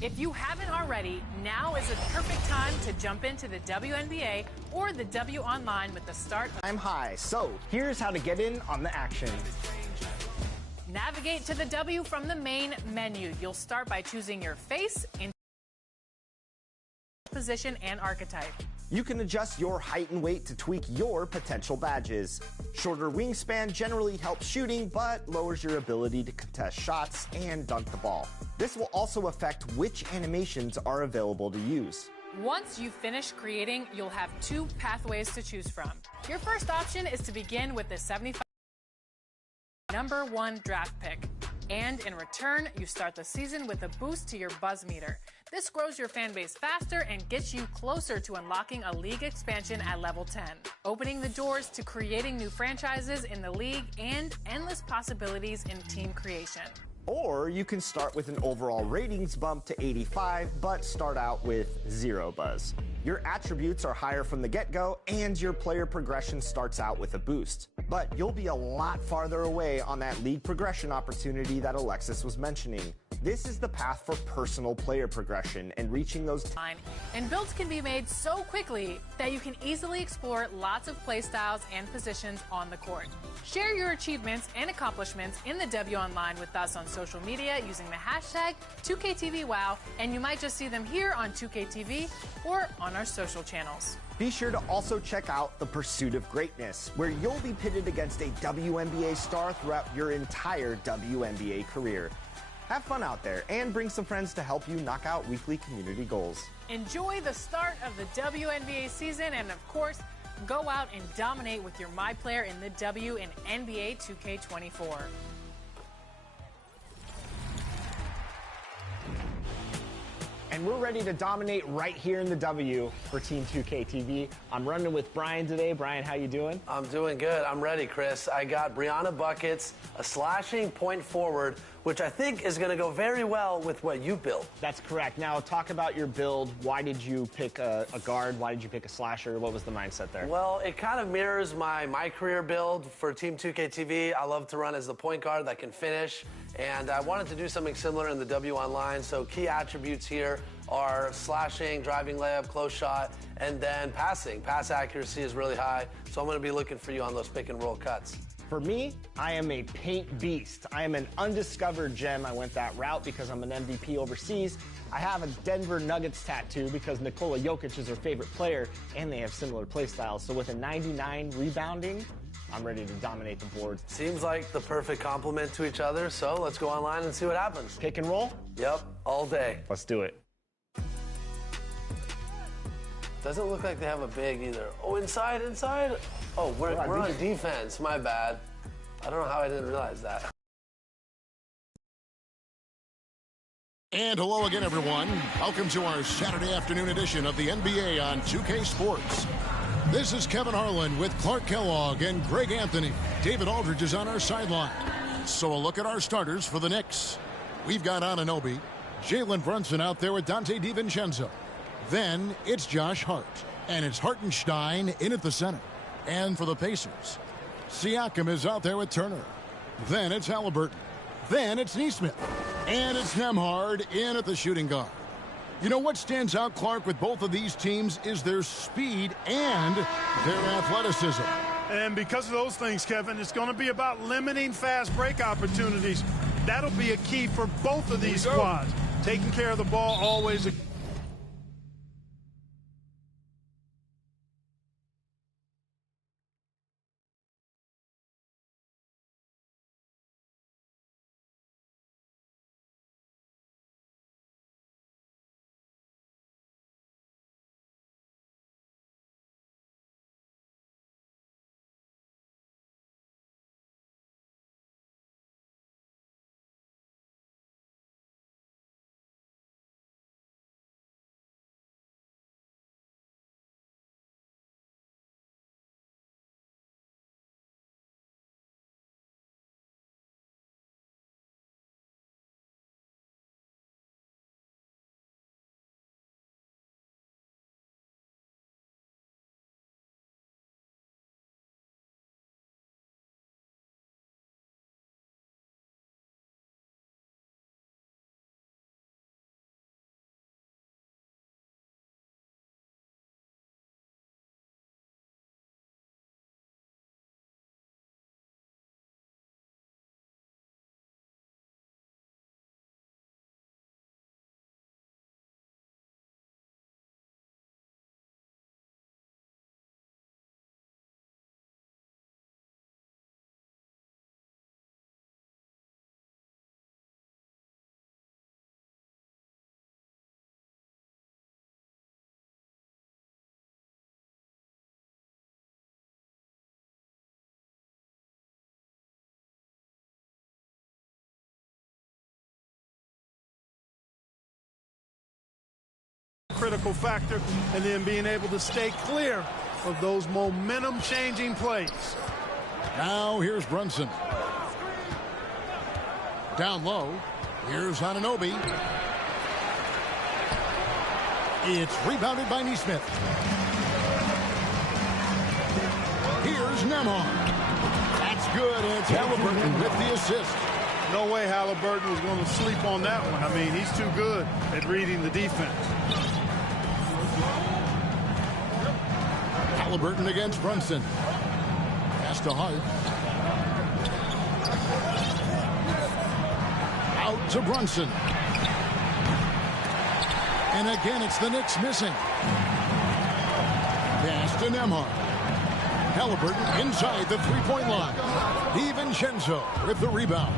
If you haven't already, now is a perfect time to jump into the WNBA or the W Online with the start of I'm high, so here's how to get in on the action. Navigate to the W from the main menu. You'll start by choosing your face, position, and archetype. You can adjust your height and weight to tweak your potential badges. Shorter wingspan generally helps shooting, but lowers your ability to contest shots and dunk the ball. This will also affect which animations are available to use. Once you finish creating, you'll have 2 pathways to choose from. Your first option is to begin with the 75 #1 draft pick. And in return, you start the season with a boost to your buzz meter. This grows your fan base faster and gets you closer to unlocking a league expansion at level 10, opening the doors to creating new franchises in the league and endless possibilities in team creation. Or you can start with an overall ratings bump to 85, but start out with 0 buzz. Your attributes are higher from the get-go, and your player progression starts out with a boost. But you'll be a lot farther away on that league progression opportunity that Alexis was mentioning. This is the path for personal player progression and reaching those. And builds can be made so quickly that you can easily explore lots of play styles and positions on the court. Share your achievements and accomplishments in the W Online with us on social media using the hashtag 2KTVWow, and you might just see them here on 2KTV or on our social channels. Be sure to also check out The Pursuit of Greatness, where you'll be pitted against a WNBA star throughout your entire WNBA career. Have fun out there and bring some friends to help you knock out weekly community goals. Enjoy the start of the WNBA season, and of course, go out and dominate with your My Player in the W in NBA 2K24. And we're ready to dominate right here in the W for Team 2K TV. I'm running with Brian today. Brian, how you doing? I'm doing good. I'm ready, Chris. I got Brianna buckets, a slashing point forward, which I think is going to go very well with what you built. That's correct. Now, talk about your build. Why did you pick a guard? Why did you pick a slasher? What was the mindset there? Well, it kind of mirrors my career build for Team 2K TV. I love to run as the point guard that can finish, and I wanted to do something similar in the W Online. So key attributes here are slashing, driving layup, close shot, and then passing. Pass accuracy is really high, so I'm going to be looking for you on those pick and roll cuts. For me, I am a paint beast. I am an undiscovered gem. I went that route because I'm an MVP overseas. I have a Denver Nuggets tattoo because Nikola Jokic is her favorite player, and they have similar play styles. So with a 99 rebounding, I'm ready to dominate the board. Seems like the perfect complement to each other, so let's go online and see what happens. Pick and roll? Yep, all day. Let's do it. Doesn't look like they have a big either. Oh, inside. Oh, we're on defense. My bad. I don't know how I didn't realize that. And hello again, everyone. Welcome to our Saturday afternoon edition of the NBA on 2K Sports. This is Kevin Harlan with Clark Kellogg and Greg Anthony. David Aldridge is on our sideline. So a look at our starters for the Knicks. We've got Anunoby, Jalen Brunson out there with Dante DiVincenzo. Then it's Josh Hart, and it's Hartenstein in at the center. And for the Pacers, Siakam is out there with Turner. Then it's Halliburton. Then it's Neesmith. And it's Nembhard in at the shooting guard. You know what stands out, Clark, with both of these teams is their speed and their athleticism. And because of those things, Kevin, it's going to be about limiting fast break opportunities. That'll be a key for both of these squads. Taking care of the ball always. critical factor, and then being able to stay clear of those momentum-changing plays. Now here's Brunson. Down low. Here's Anunoby. It's rebounded by Nesmith. Here's Nembhard. That's good. And it's Halliburton with the assist. No way Halliburton was going to sleep on that one. I mean, he's too good at reading the defense. Halliburton against Brunson. Pass to Hart. Out to Brunson. And again, it's the Knicks missing. Pass to Nembhard. Halliburton inside the three-point line. DiVincenzo with the rebound.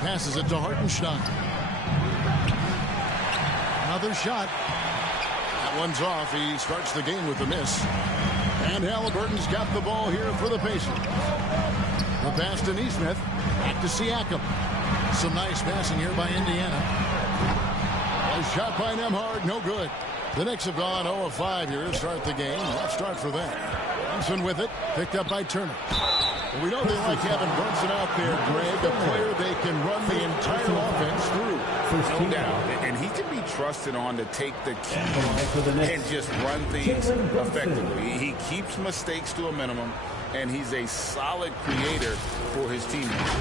Passes it to Hartenstein. Another shot. That one's off. He starts the game with a miss. And Halliburton's got the ball here for the Pacers. The pass to Nesmith. Back to Siakam. Some nice passing here by Indiana. A shot by Nembhard. No good. The Knicks have gone 0 of 5 here to start the game. Let's start for them. Brunson with it. Picked up by Turner. Well, we know they like having Brunson out there, Greg, a player they can run the entire offense through. No doubt. And he can be trusted on to take the key and just run things effectively. He keeps mistakes to a minimum, and he's a solid creator for his teammates.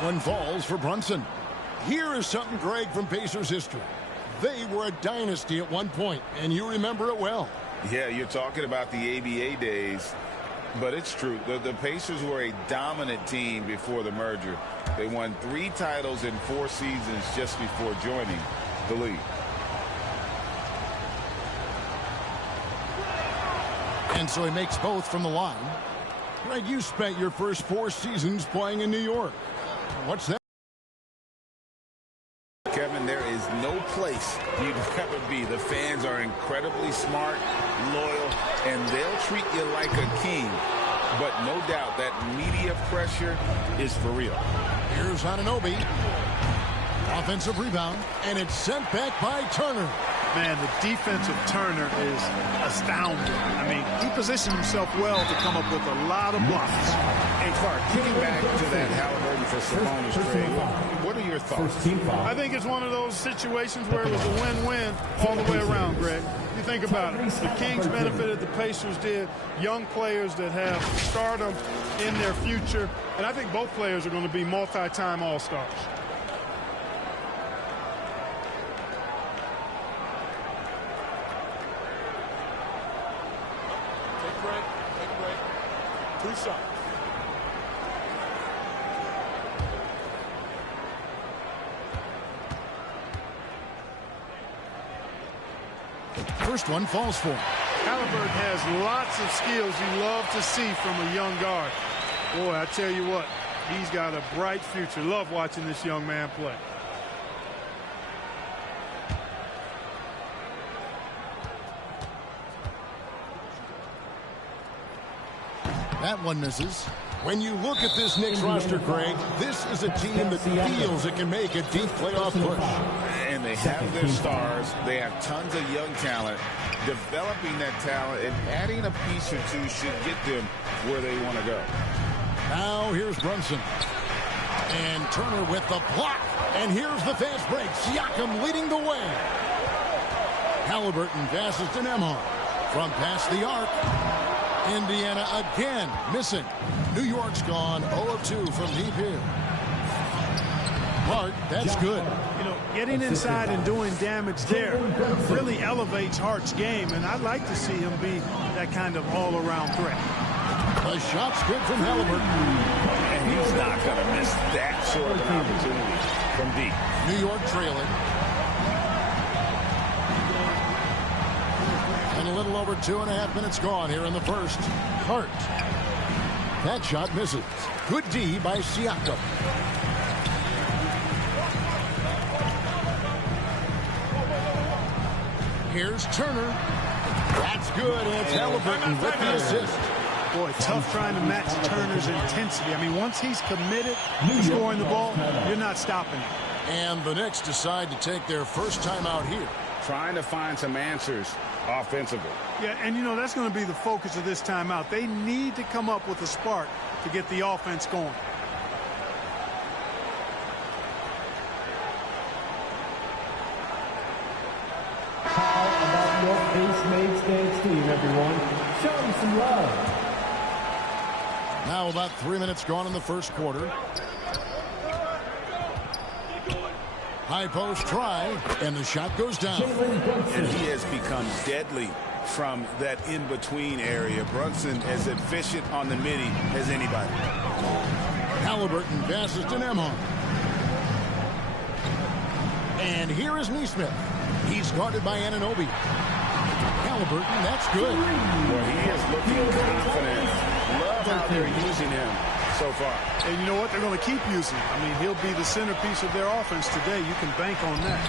One falls for Brunson. Here is something, Greg, from Pacers history. They were a dynasty at one point, and you remember it well. Yeah, you're talking about the ABA days, but it's true. The Pacers were a dominant team before the merger. They won 3 titles in 4 seasons just before joining the league. And so he makes both from the line. Greg, you spent your first 4 seasons playing in New York. What's that? Kevin, there is no place you'd rather be. The fans are incredibly smart, loyal, and they'll treat you like a king. But no doubt that media pressure is for real. Here's Anunoby. Offensive rebound, and it's sent back by Turner. Man, the defense of Turner is astounding. I mean, he positioned himself well to come up with a lot of blocks. And Clark, getting back to that Halliburton for Sabonis trade, what are your thoughts? I think it's one of those situations where it was a win-win all the way around, Greg. You think about it. The Kings benefited, the Pacers did. Young players that have stardom in their future. And I think both players are going to be multi-time All-Stars. Take a break. 2 shots. First one falls for him. Halliburton has lots of skills you love to see from a young guard. Boy, I tell you what, he's got a bright future. Love watching this young man play. That one misses. When you look at this Knicks roster, Greg, this is a team that feels it can make a deep playoff push. And they have their stars. They have tons of young talent. Developing that talent and adding a piece or two should get them where they want to go. Now here's Brunson. And Turner with the block. And here's the fast break. Siakam leading the way. Halliburton passes to Nembhard. From past the arc. Indiana again missing. New York's gone 0 of 2 from deep here. Hart, that's good. You know, getting inside and doing damage there really elevates Hart's game, and I'd like to see him be that kind of all-around threat. The shot's good from Halliburton. And he's not going to miss that sort of an opportunity from deep. New York trailing. And a little over 2.5 minutes gone here in the first. Hart. That shot misses. Good D by Siakam. Here's Turner. That's good. It's Halliburton with the assist. Boy, tough trying to match Turner's intensity. I mean, once he's committed to scoring the ball, you're not stopping him. And the Knicks decide to take their first time out here. Trying to find some answers offensively. Yeah, and you know, that's going to be the focus of this timeout. They need to come up with a spark to get the offense going. How about your face-made stance team, everyone? Show them some love. Now about 3 minutes gone in the first quarter. High post try, and the shot goes down. And he has become deadly from that in-between area. Brunson as efficient on the midi as anybody. Halliburton passes to Nembhard. And here is Neesmith. He's guarded by Anunoby. Halliburton, that's good. Well, he is looking confident. Love how they're using him so far. And you know what? They're going to keep using him. I mean, he'll be the centerpiece of their offense today. You can bank on that.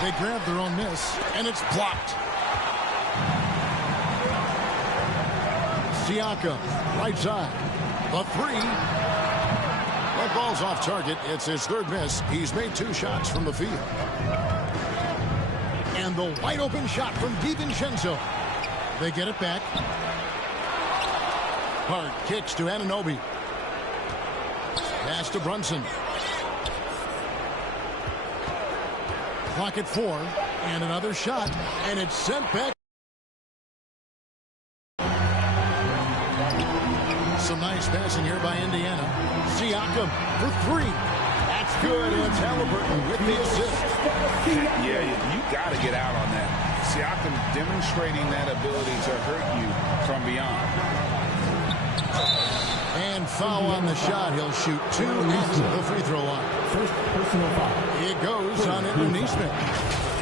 They grab their own miss, and it's blocked. Siakam, right side. The three. That ball's off target. It's his third miss. He's made 2 shots from the field. And the wide open shot from DiVincenzo. They get it back. Hart kicks to Anunoby. Pass to Brunson. Clock at 4. And another shot. And it's sent back. Some nice passing here by Indiana. Siakam for 3. That's good. It's Halliburton with the assist. Yeah, you got to get out on that. Siakam demonstrating that ability to hurt you from beyond. And foul on the shot. He'll shoot 2 at the free throw line. First personal foul. It goes on into Neesmith.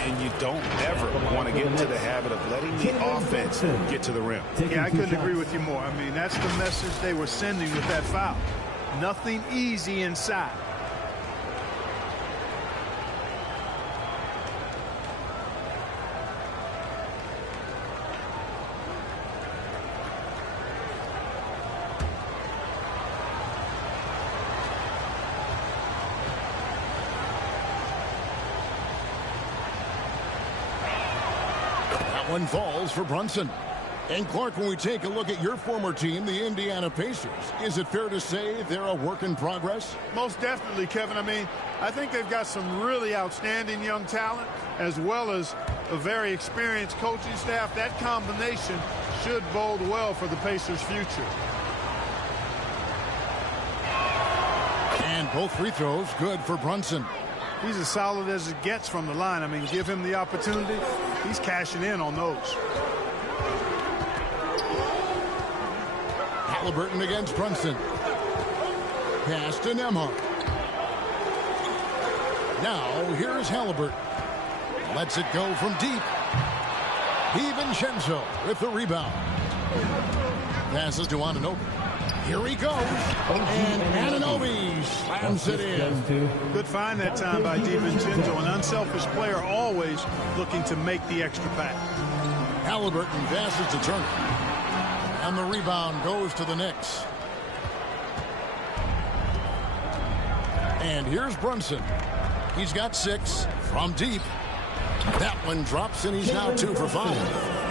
And you don't ever want to get into the habit of letting the offense get to the rim. Yeah, I couldn't agree with you more. I mean, that's the message they were sending with that foul. Nothing easy inside. One falls for Brunson. And Clark, when we take a look at your former team, the Indiana Pacers, is it fair to say they're a work in progress? Most definitely, Kevin. I mean, I think they've got some really outstanding young talent as well as a very experienced coaching staff. That combination should bode well for the Pacers' future. And both free throws good for Brunson. He's as solid as it gets from the line. I mean, give him the opportunity. He's cashing in on those. Halliburton against Brunson. Pass to Nembhard. Now, here's Halliburton. Lets it go from deep. DiVincenzo with the rebound. Passes to Anunoby. Here he goes. And Anunoby slams it in. Good find that time by DiVincenzo. An unselfish player always looking to make the extra pass. Halliburton passes to Turner. And the rebound goes to the Knicks. And here's Brunson. He's got 6 from deep. That one drops, and he's now 2 for 5.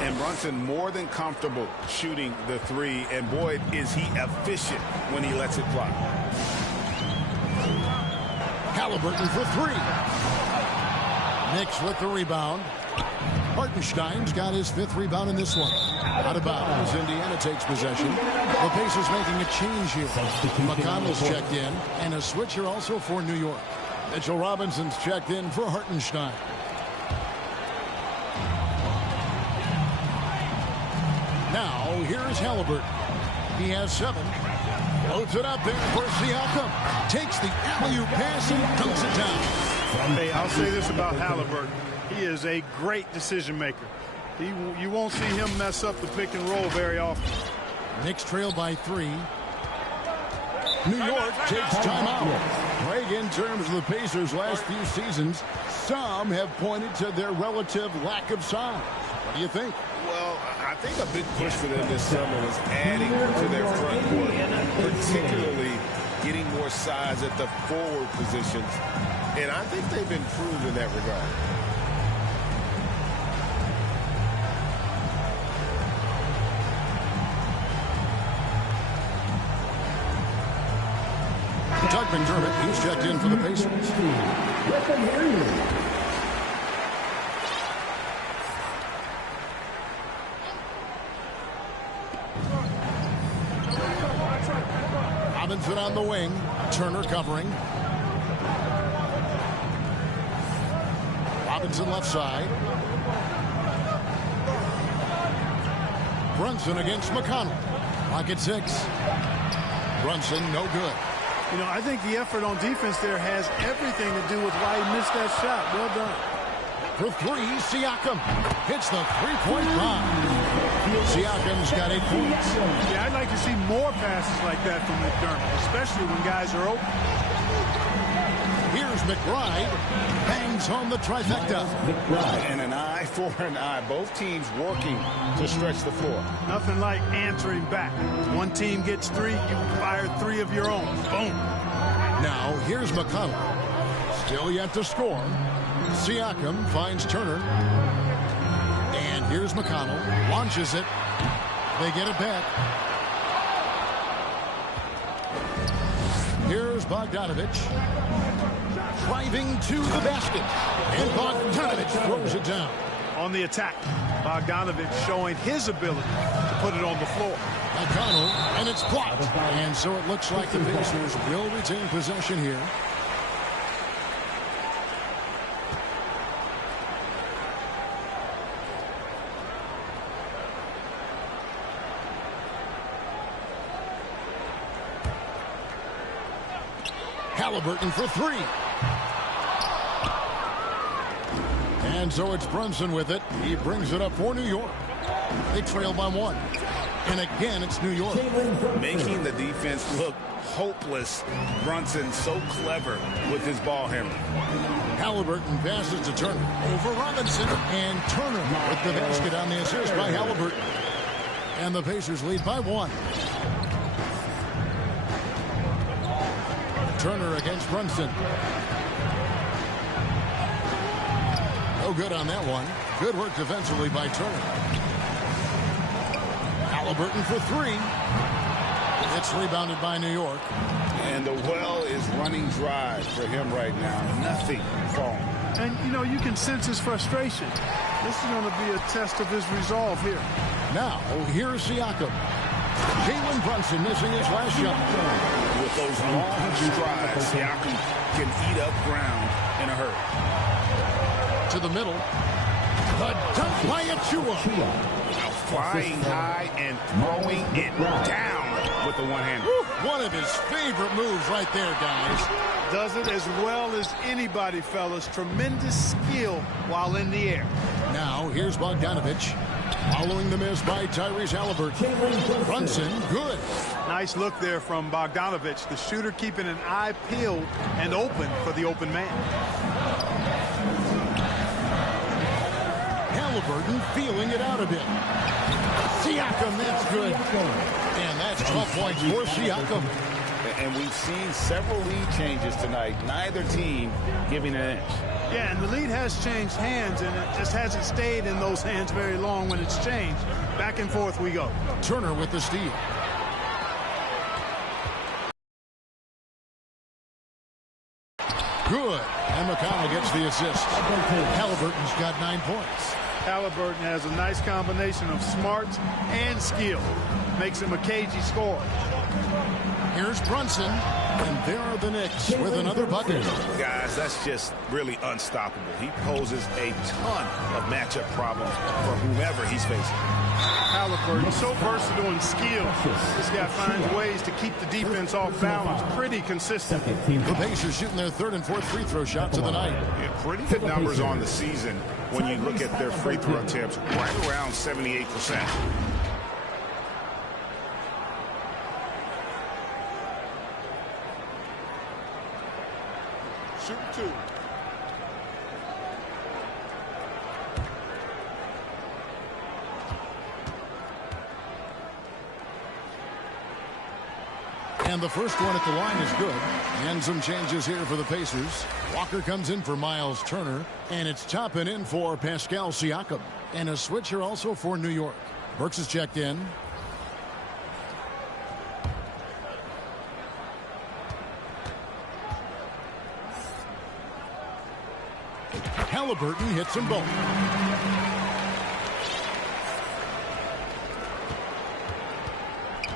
And Brunson more than comfortable shooting the 3. And boy, is he efficient when he lets it fly. Halliburton for 3. Knicks with the rebound. Hartenstein's got his 5th rebound in this one. Out of bounds, Indiana takes possession. The Pacers making a change here. McConnell's checked in, and a switcher also for New York. Mitchell Robinson's checked in for Hartenstein. Now, here's Halliburton. He has 7. Loads it up there for Siakam. Takes the alley-oop pass and dunks it down. Hey, I'll say this about Halliburton. He is a great decision maker. You won't see him mess up the pick and roll very often. Knicks trail by 3. New York takes timeout. Greg, in terms of the Pacers' last few seasons, some have pointed to their relative lack of size. What do you think? Well, I think a big push for them this summer was adding to their front court, particularly getting more size at the forward positions. And I think they've improved in that regard. Doug McDermott, he's checked in for the Pacers. Robinson on the wing. Turner covering. Robinson left side. Brunson against McConnell. Clock at 6. Brunson, no good. You know, I think the effort on defense there has everything to do with why he missed that shot. Well done. For 3, Siakam hits the three-point bomb. Siakam's got 8 points. Yeah, I'd like to see more passes like that from McDermott, especially when guys are open. Here's McBride. Bangs home the trifecta. And an eye for an eye. Both teams working to stretch the floor. Nothing like answering back. One team gets 3, you fire 3 of your own. Boom. Now, here's McConnell. Still yet to score. Siakam finds Turner. And here's McConnell. Launches it. They get it back. Here's Bogdanovich. Driving to the basket. And Bogdanovich throws it down. On the attack, Bogdanovich showing his ability to put it on the floor. McConnell, and it's blocked. And so it looks like the Pacers will retain possession here. Halliburton for 3. And so it's Brunson with it. He brings it up for New York. They trail by 1. And again, it's New York. Making the defense look hopeless. Brunson so clever with his ball handling. Halliburton passes to Turner. Over Robinson. And Turner with the basket on the assist by Halliburton. And the Pacers lead by 1. Turner against Brunson. No good on that one. Good work defensively by Turner. Halliburton for 3. It's rebounded by New York. And the well is running dry for him right now. Nothing falling. And, you know, you can sense his frustration. This is going to be a test of his resolve here. Now, here's Siakam. Jalen Brunson missing his last shot. With those long strides, Siakam can eat up ground in a hurry. To the middle. The dunk by Achua. Flying high and throwing it down with the one-hander. One of his favorite moves right there, guys. Does it as well as anybody, fellas. Tremendous skill while in the air. Now, here's Bogdanovich. Following the miss by Tyrese Halliburton. Brunson, good. Nice look there from Bogdanovich. The shooter keeping an eye peeled and open for the open man. Halliburton feeling it out a bit. Siakam, that's good. And that's 12 points for Siakam. And we've seen several lead changes tonight. Neither team giving an inch. Yeah, and the lead has changed hands, and it just hasn't stayed in those hands very long when it's changed. Back and forth we go. Turner with the steal. Good. And McConnell gets the assist. Halliburton's got 9 points. Halliburton has a nice combination of smarts and skill. Makes him a cagey scorer. Here's Brunson, and there are the Knicks with another bucket. Guys, that's just really unstoppable. He poses a ton of matchup problems for whomever he's facing. Halliburton, so versatile in skill. This guy finds ways to keep the defense off balance pretty consistent. The Pacers shooting their 3rd and 4th free throw shots of the night. Yeah, pretty good numbers on the season. when you look at their free throw attempts, right around 78%. Shoot two. And the first one at the line is good. And some changes here for the Pacers. Walker comes in for Miles Turner. And it's Toppin in for Pascal Siakam. And a switch here also for New York. Burks is checked in. Halliburton hits them both.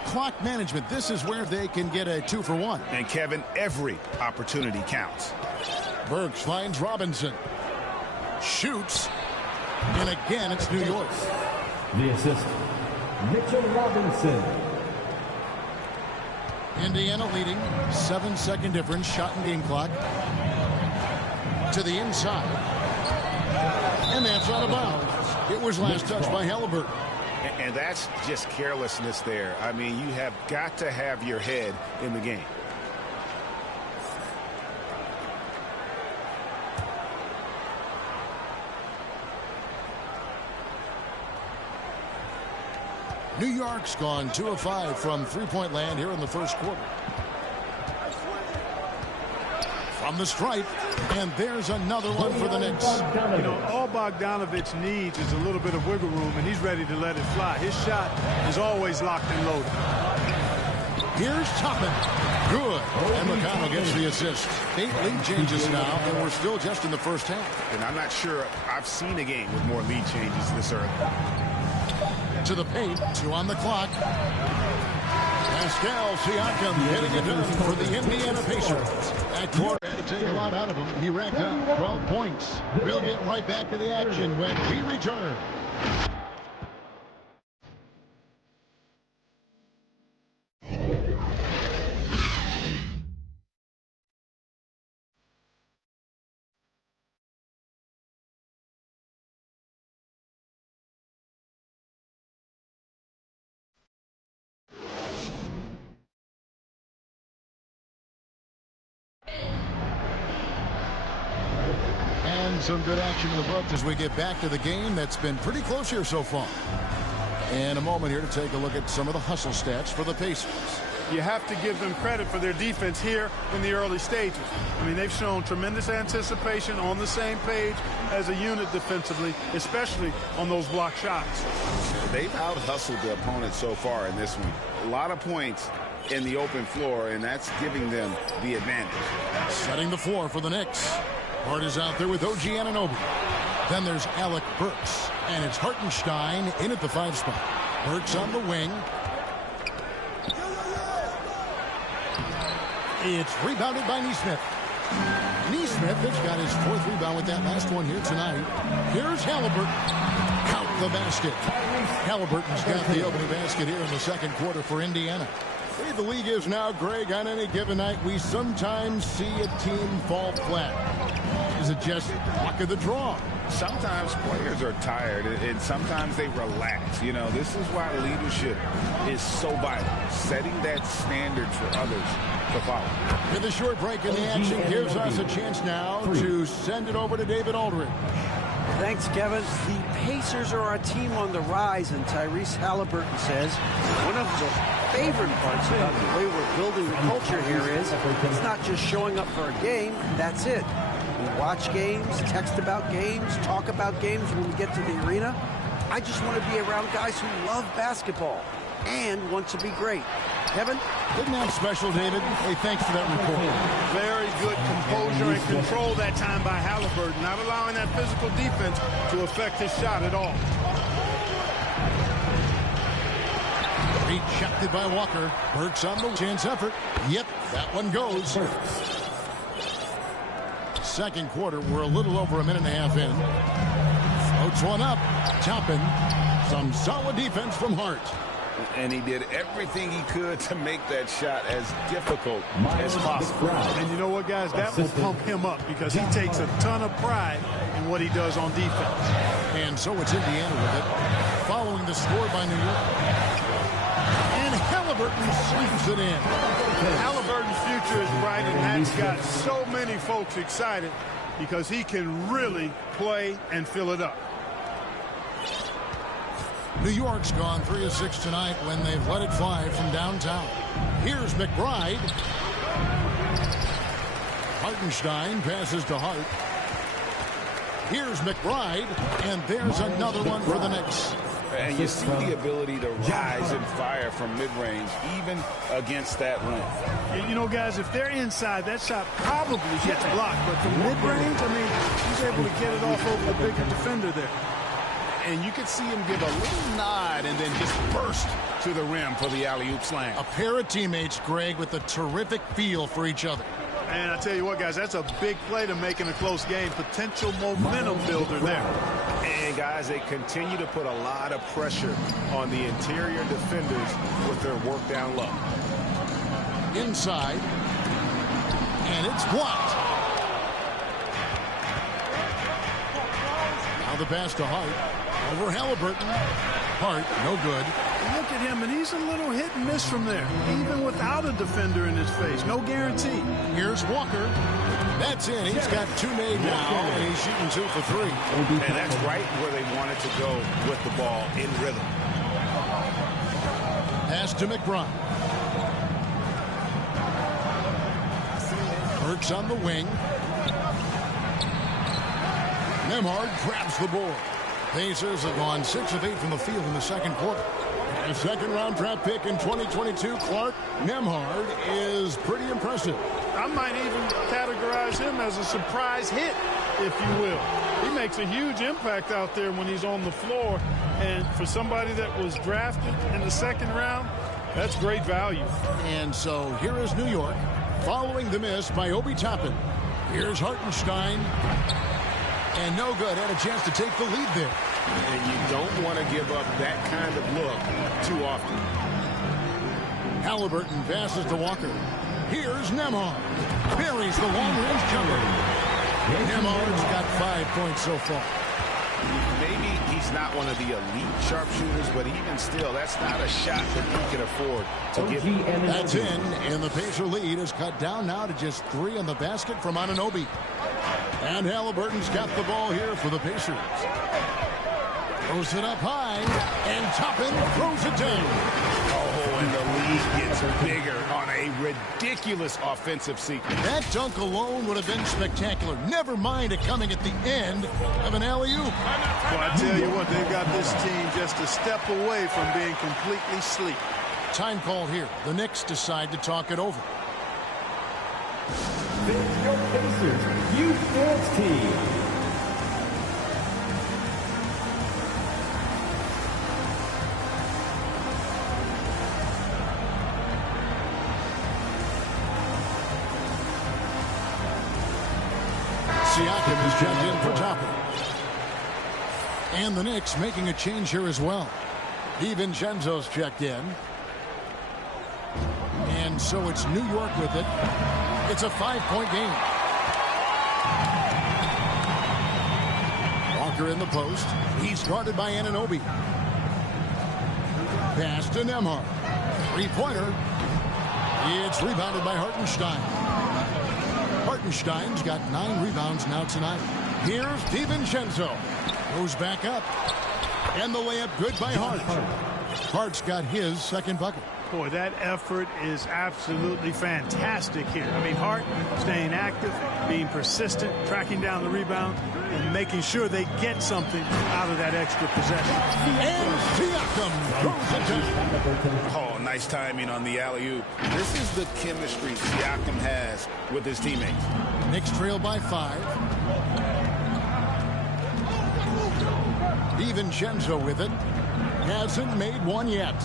Clock management. This is where they can get a 2-for-1. And Kevin, every opportunity counts. Burks finds Robinson. Shoots. And again, it's New York. The assist, Mitchell Robinson. Indiana leading. 7-second difference. Shot and game clock. To the inside. And that's out of bounds. It was last touched by Halliburton. And that's just carelessness there. I mean, you have got to have your head in the game. New York's gone 2 of 5 from three-point land here in the first quarter. From the stripe, and there's another one for the Knicks. You know, all Bogdanovich needs is a little bit of wiggle room, and he's ready to let it fly. His shot is always locked and loaded. Here's Toppin. Good. And McConnell gets the assist. 8 lead changes now, and we're still just in the first half. And I'm not sure I've seen a game with more lead changes this early. To the paint, 2 on the clock. Pascal Siakam getting it done for the Indiana Pacers. That quarter had to take a lot out of him. He racked up 12 points. We'll get right back to the action when we return. And some good action in the books as we get back to the game that's been pretty close here so far. And a moment here to take a look at some of the hustle stats for the Pacers. You have to give them credit for their defense here in the early stages. I mean, they've shown tremendous anticipation, on the same page as a unit defensively, especially on those block shots. They've out-hustled the opponent so far in this one. A lot of points in the open floor, and that's giving them the advantage. Setting the floor for the Knicks. Hart is out there with OG Anunoby. Then there's Alec Burks. And it's Hartenstein in at the 5 spot. Burks on the wing. It's rebounded by Neesmith. Neesmith has got his 4th rebound with that last one here tonight. Here's Halliburton. Count the basket. Halliburton's got the opening basket here in the second quarter for Indiana. The way the league is now, Greg, on any given night, we sometimes see a team fall flat. Is it just luck of the draw? Sometimes players are tired, and sometimes they relax. You know, this is why leadership is so vital, setting that standard for others to follow. With a short break in the action gives us a chance now to send it over to David Aldridge. Thanks, Kevin. The Pacers are a team on the rise, and Tyrese Halliburton says one of the favorite parts about the way we're building the culture here is it's not just showing up for a game, that's it. We watch games, text about games, talk about games when we get to the arena. I just want to be around guys who love basketball and want to be great. Kevin? Good man, special, David. Hey, thanks for that report. Very good composure and control that time by Halliburton, not allowing that physical defense to affect his shot at all. Rejected by Walker. Burks on the chance effort. Yep, that one goes. Second quarter, we're a little over a minute and a half in. Floats one up. Toppin. Some solid defense from Hart. And he did everything he could to make that shot as difficult as possible. And you know what, guys? That will pump him up because he takes a ton of pride in and what he does on defense. And so it's Indiana with it, following the score by New York. And Halliburton slams it in. Halliburton's future is bright, and that's got so many folks excited because he can really play and fill it up. New York's gone 3 of 6 tonight when they've let it fly from downtown. Here's McBride. Hartenstein passes to Hart. Here's McBride, and there's another one for the Knicks. And you see the ability to rise and fire from mid-range, even against that rim. You know, guys, if they're inside, that shot probably gets blocked. But from mid-range, I mean, he's able to get it off over the bigger defender there. And you could see him give a little nod and then just burst to the rim for the alley-oop slam. A pair of teammates, Greg, with a terrific feel for each other. And I tell you what, guys, that's a big play to make in a close game. Potential momentum builder there. And, guys, they continue to put a lot of pressure on the interior defenders with their work down low. Inside. And it's blocked. Now the pass to Hart. Over Halliburton. Hart, no good. Look at him, and he's a little hit and miss from there, even without a defender in his face. No guarantee. Here's Walker. That's in. He's got 2 made now, and he's shooting 2 for 3. And that's right where they wanted to go with the ball in rhythm. Pass to McBride. Burks on the wing. Nembhard grabs the board. Pacers have gone 6 of 8 from the field in the second quarter. A second-round draft pick in 2022, Clark Nembhard is pretty impressive. I might even categorize him as a surprise hit, if you will. He makes a huge impact out there when he's on the floor. And for somebody that was drafted in the second round, that's great value. And so here is New York, following the miss by Obi Toppin. Here's Hartenstein. And no good. Had a chance to take the lead there. And you don't want to give up that kind of look too often. Halliburton passes to Walker. Here's Nembhard. Buries the long-range jumper. Nembhard's got 5 points so far. Maybe he's not one of the elite sharpshooters, but even still, that's not a shot that he can afford to give. That's in, and the Pacer lead is cut down now to just 3 on the basket from Anunoby. And Halliburton's got the ball here for the Pacers. Throws it up high, and Toppin throws it down. Oh, and the lead gets bigger on a ridiculous offensive sequence. That dunk alone would have been spectacular. Never mind it coming at the end of an alley-oop. Well, I tell you what, they've got this team just a step away from being completely sleep. Time call here. The Knicks decide to talk it over. It's your Pacers Youth Dance Team. Siakam is checked in for Toppin. And the Knicks making a change here as well. DiVincenzo's checked in. And so it's New York with it. It's a 5-point game. Walker in the post. He's guarded by Anunoby. Pass to Nembhard. 3-pointer. It's rebounded by Hartenstein. Hartenstein's got 9 rebounds now tonight. Here's DiVincenzo. Goes back up. And the layup good by Hart. Hart's got his second bucket. Boy, that effort is absolutely fantastic here. I mean, Hart staying active, being persistent, tracking down the rebound, and making sure they get something out of that extra possession. And Siakam throws it down. Oh, nice timing on the alley-oop. This is the chemistry Siakam has with his teammates. Knicks trail by 5. DiVincenzo with it. Hasn't made one yet.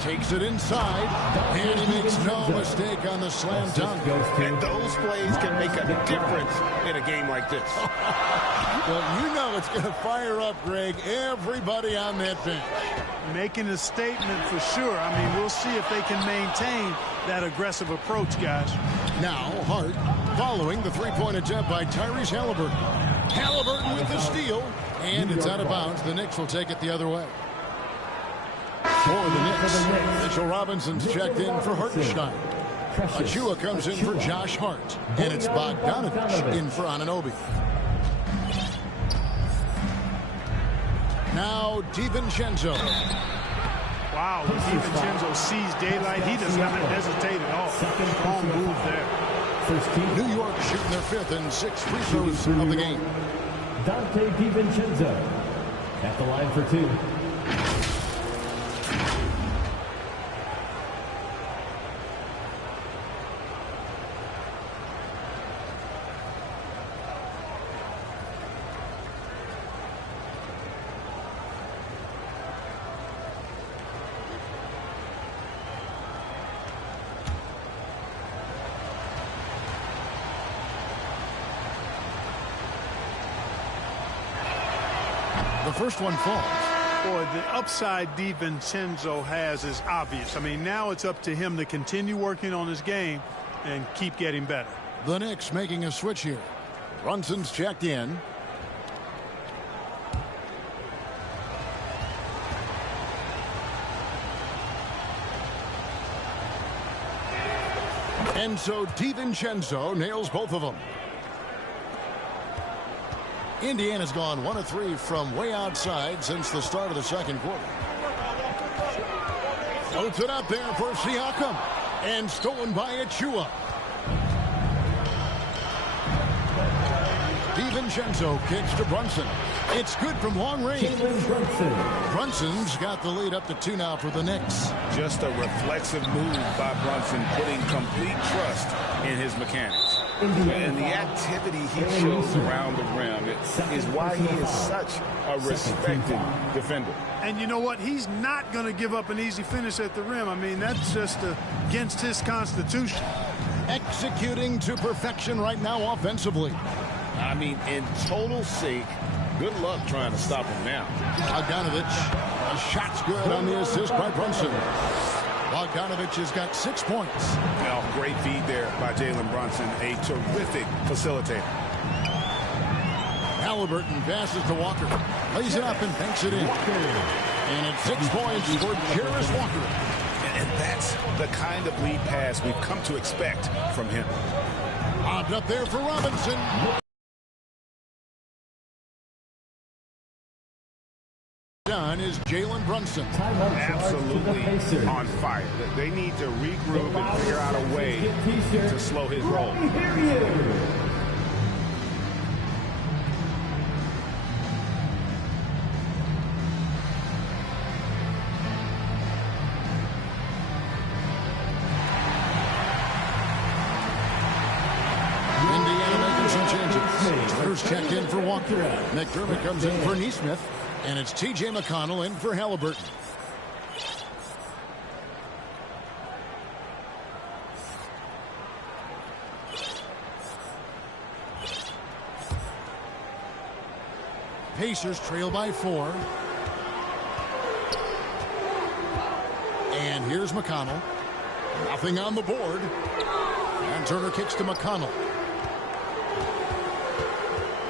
Takes it inside, and he makes no mistake on the slam dunk. And those plays can make a difference in a game like this. Well, you know it's going to fire up, Greg, everybody on that bench. Making a statement for sure. I mean, we'll see if they can maintain that aggressive approach, guys. Now, Hart following the 3-point attempt by Tyrese Halliburton. Halliburton with the steal. And it's out of bounds. The Knicks will take it the other way. For the Knicks, Mitchell Robinson's checked in for Hartenstein. Achua comes in for Josh Hart. And it's Bogdanovich in for Anunoby. Now DiVincenzo. Wow, when DiVincenzo sees daylight, he does not hesitate at all. Strong move there. New York shooting their 5th and 6th free throws of the game. Dante DiVincenzo at the line for 2. The first one falls. Boy, the upside DiVincenzo has is obvious. I mean, now it's up to him to continue working on his game and keep getting better. The Knicks making a switch here. Brunson's checked in. And so DiVincenzo nails both of them. Indiana's gone 1 of 3 from way outside since the start of the second quarter. Floats it up there for Siakam. And stolen by Achua. DiVincenzo kicks to Brunson. It's good from long range. Brunson's got the lead up to 2 now for the Knicks. Just a reflexive move by Brunson, putting complete trust in his mechanics. And the activity he shows around the rim is why he is such a respected defender. And you know what? He's not going to give up an easy finish at the rim. I mean, that's just against his constitution. Executing to perfection right now offensively. I mean, in total sync. Good luck trying to stop him now. Bogdanovich. A shot's good on the assist by Brunson. Bogdanovich has got 6 points. Well, great feed there by Jalen Brunson. A terrific facilitator. Halliburton passes to Walker. Lays it up and banks it in. And it's 6 points for Jarris Walker. And that's the kind of lead pass we've come to expect from him. Lobbed up there for Robinson. Done is Jalen Brunson. Absolutely on fire. They need to regroup and figure out a way to slow his roll. Indiana making some changes. First checked in for Walker. McDermott comes in for Nesmith. And it's T.J. McConnell in for Halliburton. Pacers trail by 4. And here's McConnell. Nothing on the board. And Turner kicks to McConnell.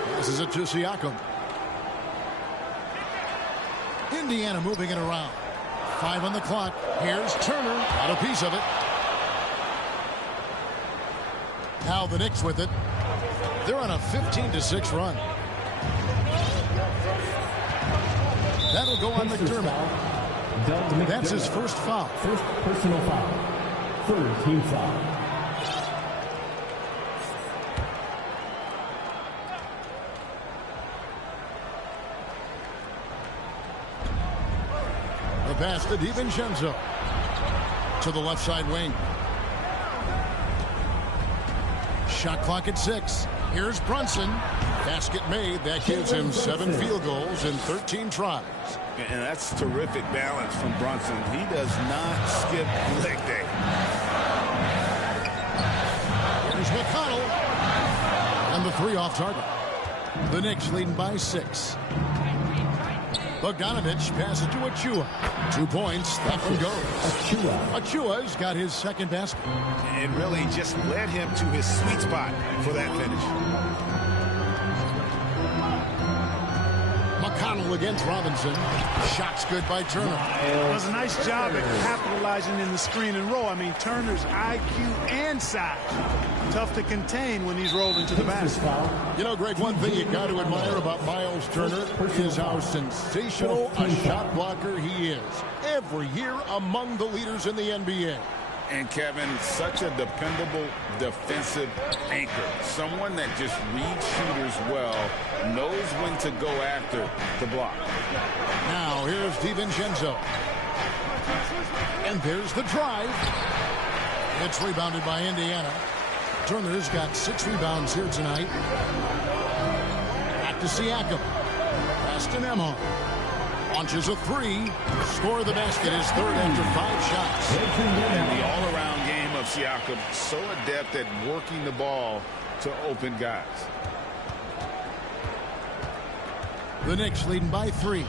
Passes it to Siakam. Indiana moving it around. 5 on the clock. Here's Turner. Got a piece of it. Now the Knicks with it. They're on a 15-6 run. That'll go on McDermott. That's his first foul. First personal foul. Third team foul. Pass to DiVincenzo. To the left side wing. Shot clock at 6. Here's Brunson. Basket made. That gives him 7 field goals in 13 tries. And that's terrific balance from Brunson. He does not skip leg day. Here's McConnell. And the 3 off target. The Knicks leading by 6. Bogdanovich passes to Achua. 2 points. That one goes. Achua's got his second basket. It really just led him to his sweet spot for that finish. battle against Robinson. Shot's good by Turner. Does a nice job at capitalizing in the screen and roll. I mean, Turner's IQ and size. Tough to contain when he's rolled into the basket. You know, Greg, one thing you got to admire about Miles Turner is how sensational a shot blocker he is. Every year among the leaders in the NBA. And Kevin, such a dependable defensive anchor. Someone that just reads shooters well, knows when to go after the block. Now here's DiVincenzo. And there's the drive. It's rebounded by Indiana. Turner's got 6 rebounds here tonight. Back to Siakam. Pass to Nembhard. Launches a 3. Score the basket is third after 5 shots. And the all-around game of Siakam, so adept at working the ball to open guys. The Knicks leading by 3.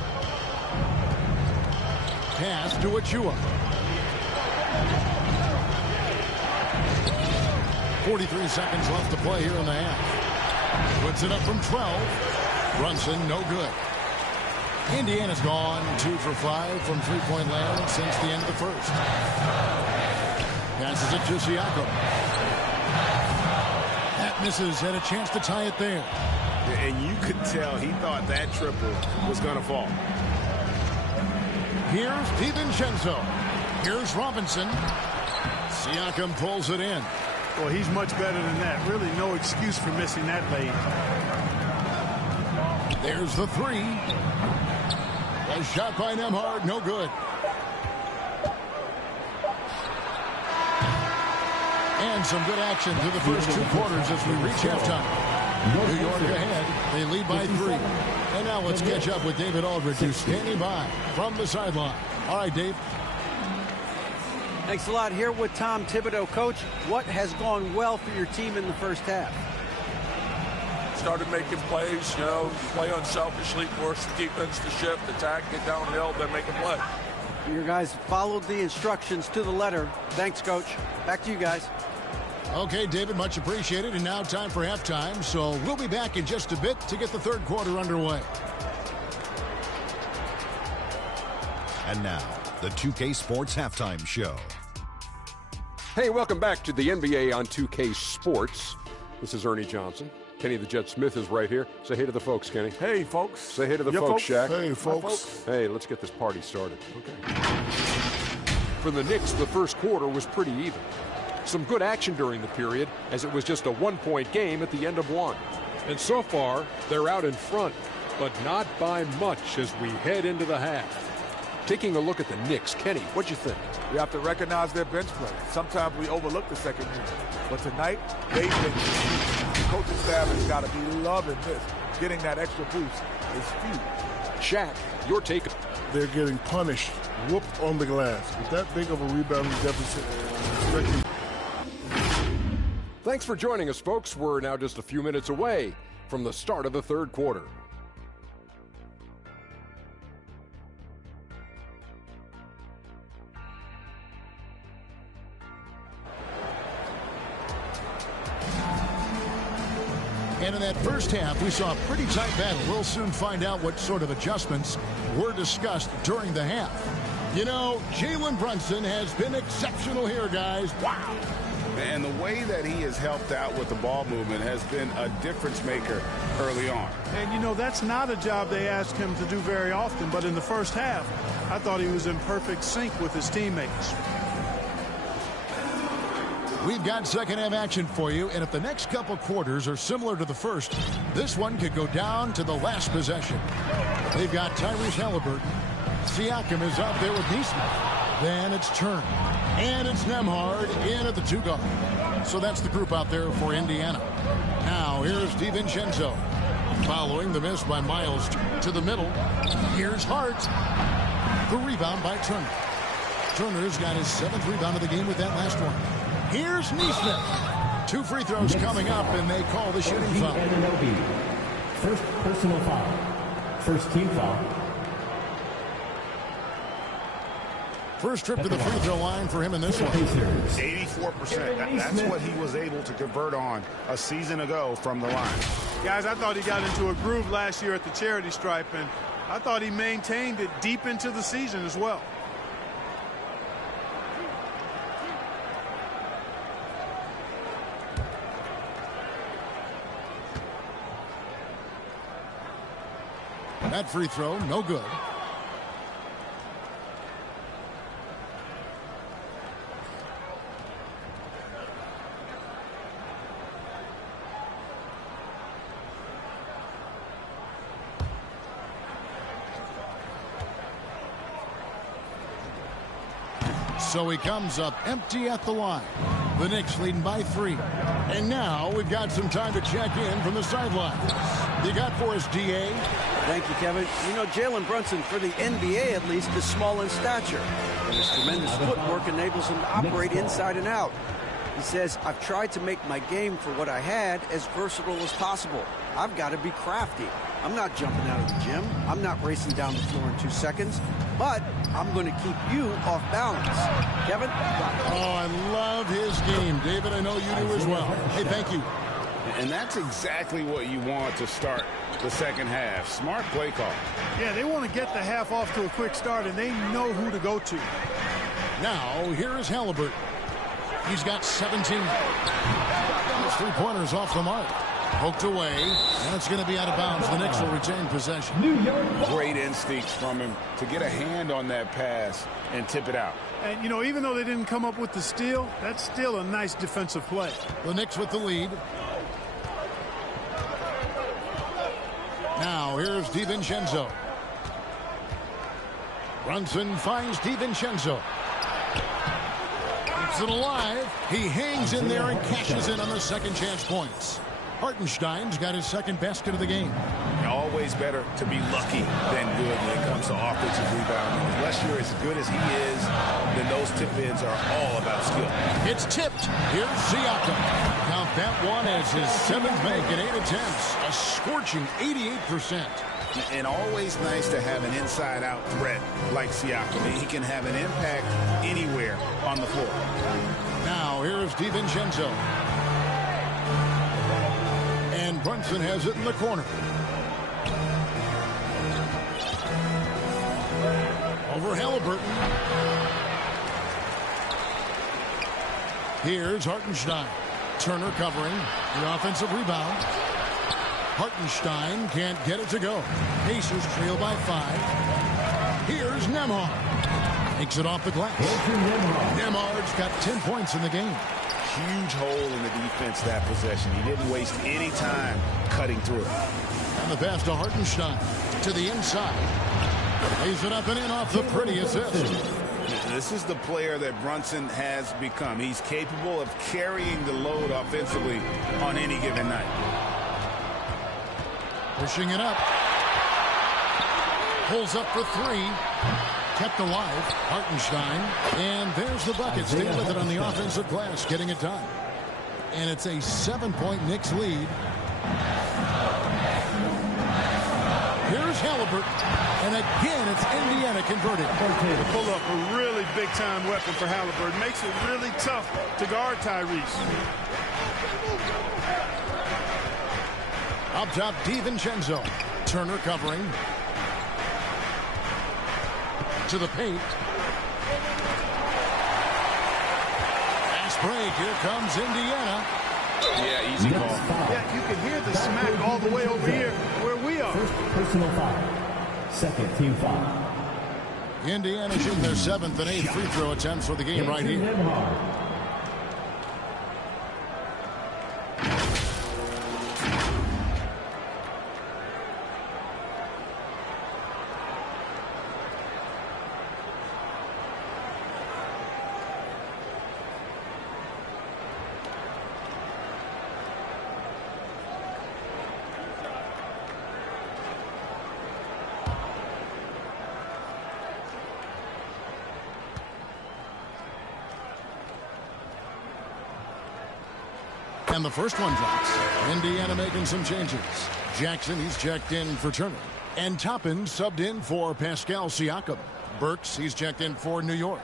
Pass to Achua. 43 seconds left to play here in the half. Puts it up from 12. Brunson, no good. Indiana's gone 2 for 5 from three-point land since the end of the first. Passes it to Siakam. That misses. Had a chance to tie it there. And you could tell he thought that triple was going to fall. Here's DiVincenzo. Here's Robinson. Siakam pulls it in. Well, he's much better than that. Really no excuse for missing that lane. There's the 3. A shot by Nembhard, no good. And some good action through the first 2 quarters as we reach halftime. New York ahead. They lead by 3. And now let's catch up with David Aldridge, who's standing by from the sideline. All right, Dave. Thanks a lot. Here with Tom Thibodeau. Coach, what has gone well for your team in the first half? Started making plays, you know, play unselfishly, force the defense to shift, attack, get downhill, then make a play. Your guys followed the instructions to the letter. Thanks, Coach. Back to you guys. Okay, David, much appreciated. And now time for halftime. So we'll be back in just a bit to get the third quarter underway. And now, the 2K Sports Halftime Show. Hey, welcome back to the NBA on 2K Sports. This is Ernie Johnson. Kenny the Jet Smith is right here. Say hey to the folks, Kenny. Hey, folks. Say hey to the folks, Shaq. Hey, folks. Hey, let's get this party started. Okay. For the Knicks, the first quarter was pretty even. Some good action during the period, as it was just a one-point game at the end of one. And so far, they're out in front, but not by much as we head into the half. Taking a look at the Knicks, Kenny, what'd you think? We have to recognize their bench play. Sometimes we overlook the second unit. But tonight, they've been the coaching staff has got to be loving this. Getting that extra boost is huge. Shaq, your take. They're getting punished, whooped on the glass. With that big of a rebounding deficit, Thanks for joining us, folks. We're now just a few minutes away from the start of the third quarter. And in that first half, we saw a pretty tight battle. We'll soon find out what sort of adjustments were discussed during the half. You know, Jalen Brunson has been exceptional here, guys. Wow. And the way that he has helped out with the ball movement has been a difference maker early on. And, you know, that's not a job they ask him to do very often. But in the first half, I thought he was in perfect sync with his teammates. We've got second half action for you, and if the next couple quarters are similar to the first, this one could go down to the last possession. They've got Tyrese Haliburton. Siakam is out there with Neesmith. Then it's Turner. And it's Nembhard in at the 2 guard. So that's the group out there for Indiana. Now here's DiVincenzo. Following the miss by Miles to the middle. Here's Hart. The rebound by Turner. Turner's got his 7th rebound of the game with that last one. Here's Neesmith. 2 free throws coming up, and they call the shooting foul. First personal foul. First team foul. First trip to the free throw line for him in this one. 84%. That's what he was able to convert on a season ago from the line. Guys, I thought he got into a groove last year at the charity stripe, and I thought he maintained it deep into the season as well. That free throw, no good. So he comes up empty at the line. The Knicks leading by 3. And now we've got some time to check in from the sidelines. You got for us, D.A.? Thank you, Kevin. You know, Jalen Brunson, for the NBA at least, is small in stature. But his tremendous footwork enables him to operate inside and out. He says, I've tried to make my game for what I had as versatile as possible. I've got to be crafty. I'm not jumping out of the gym. I'm not racing down the floor in 2 seconds. But I'm going to keep you off balance. Kevin? Oh, I love his game. David, I know you do as well. Hey, thank you. And that's exactly what you want to start the second half. Smart play call. Yeah, they want to get the half off to a quick start, and they know who to go to. Now, here is Halliburton. He's got 17. His three-pointers off the mark. Poked away, and it's going to be out of bounds. The Knicks will retain possession. Great instincts from him to get a hand on that pass and tip it out. And, you know, even though they didn't come up with the steal, that's still a nice defensive play. The Knicks with the lead. Now, here's DiVincenzo. Brunson finds DiVincenzo. Keeps it alive. He hangs in there and cashes in on the second chance points. Hartenstein's got his second basket of the game. Always better to be lucky than good when it comes to offensive rebounding. Unless you're as good as he is, then those tip-ins are all about skill. It's tipped. Here's Siakam. Count that one as his 7th make in 8 attempts. A scorching 88%. And always nice to have an inside-out threat like Siakam. He can have an impact anywhere on the floor. Now, here's DiVincenzo. And Brunson has it in the corner. Over Halliburton. Here's Hartenstein. Turner covering the offensive rebound. Hartenstein can't get it to go. Pacers trail by 5. Here's Nembhard. Takes it off the glass. Nembhard's got 10 points in the game. Huge hole in the defense that possession. He didn't waste any time cutting through. And the pass to Hartenstein to the inside. Lays it up and in off the pretty assist. This is the player that Brunson has become. He's capable of carrying the load offensively on any given night. Pushing it up. Pulls up for 3. Kept alive. Hartenstein. And there's the bucket. Stay with it on the offensive glass. Getting it done. And it's a 7-point Knicks lead. Here's Halliburton. And again, it's Indiana converted. Pull up a really big-time weapon for Halliburton. Makes it really tough to guard Tyrese. Up top, DiVincenzo. Turner covering. To the paint. Fast break. Here comes Indiana. Yeah, easy call. Yeah, you can hear the smack all the way over here where we are. First personal foul. Second team foul. Indiana shooting their 7th and 8th free throw attempts for the game right here. And the first one drops. Indiana making some changes. Jackson, he's checked in for Turner. And Toppin subbed in for Pascal Siakam. Burks, he's checked in for New York.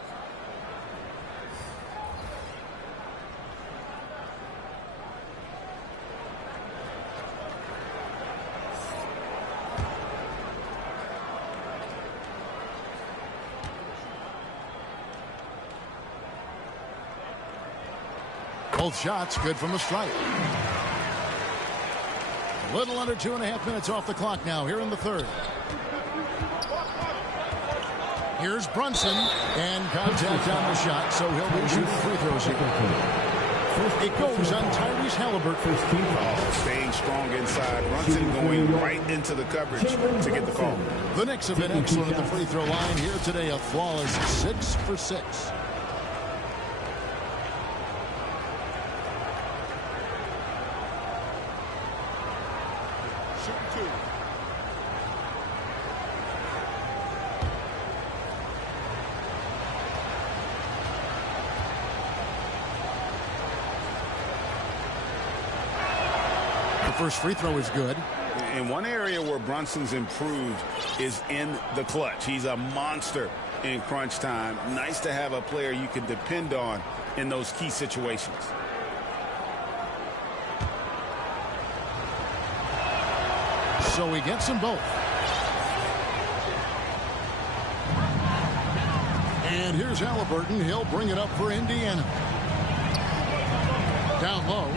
Both shots good from the stripe. A little under 2.5 minutes off the clock now here in the third. Here's Brunson, and contact on the shot, so he'll be shooting free throws here. It goes on Tyrese Halliburton. Staying strong inside. Brunson going right into the coverage to get the call. The Knicks have been excellent at the free throw line here today, a flawless 6 for 6. First free throw is good. And one area where Brunson's improved is in the clutch. He's a monster in crunch time. Nice to have a player you can depend on in those key situations. So he gets them both. And here's Halliburton. He'll bring it up for Indiana. Down low.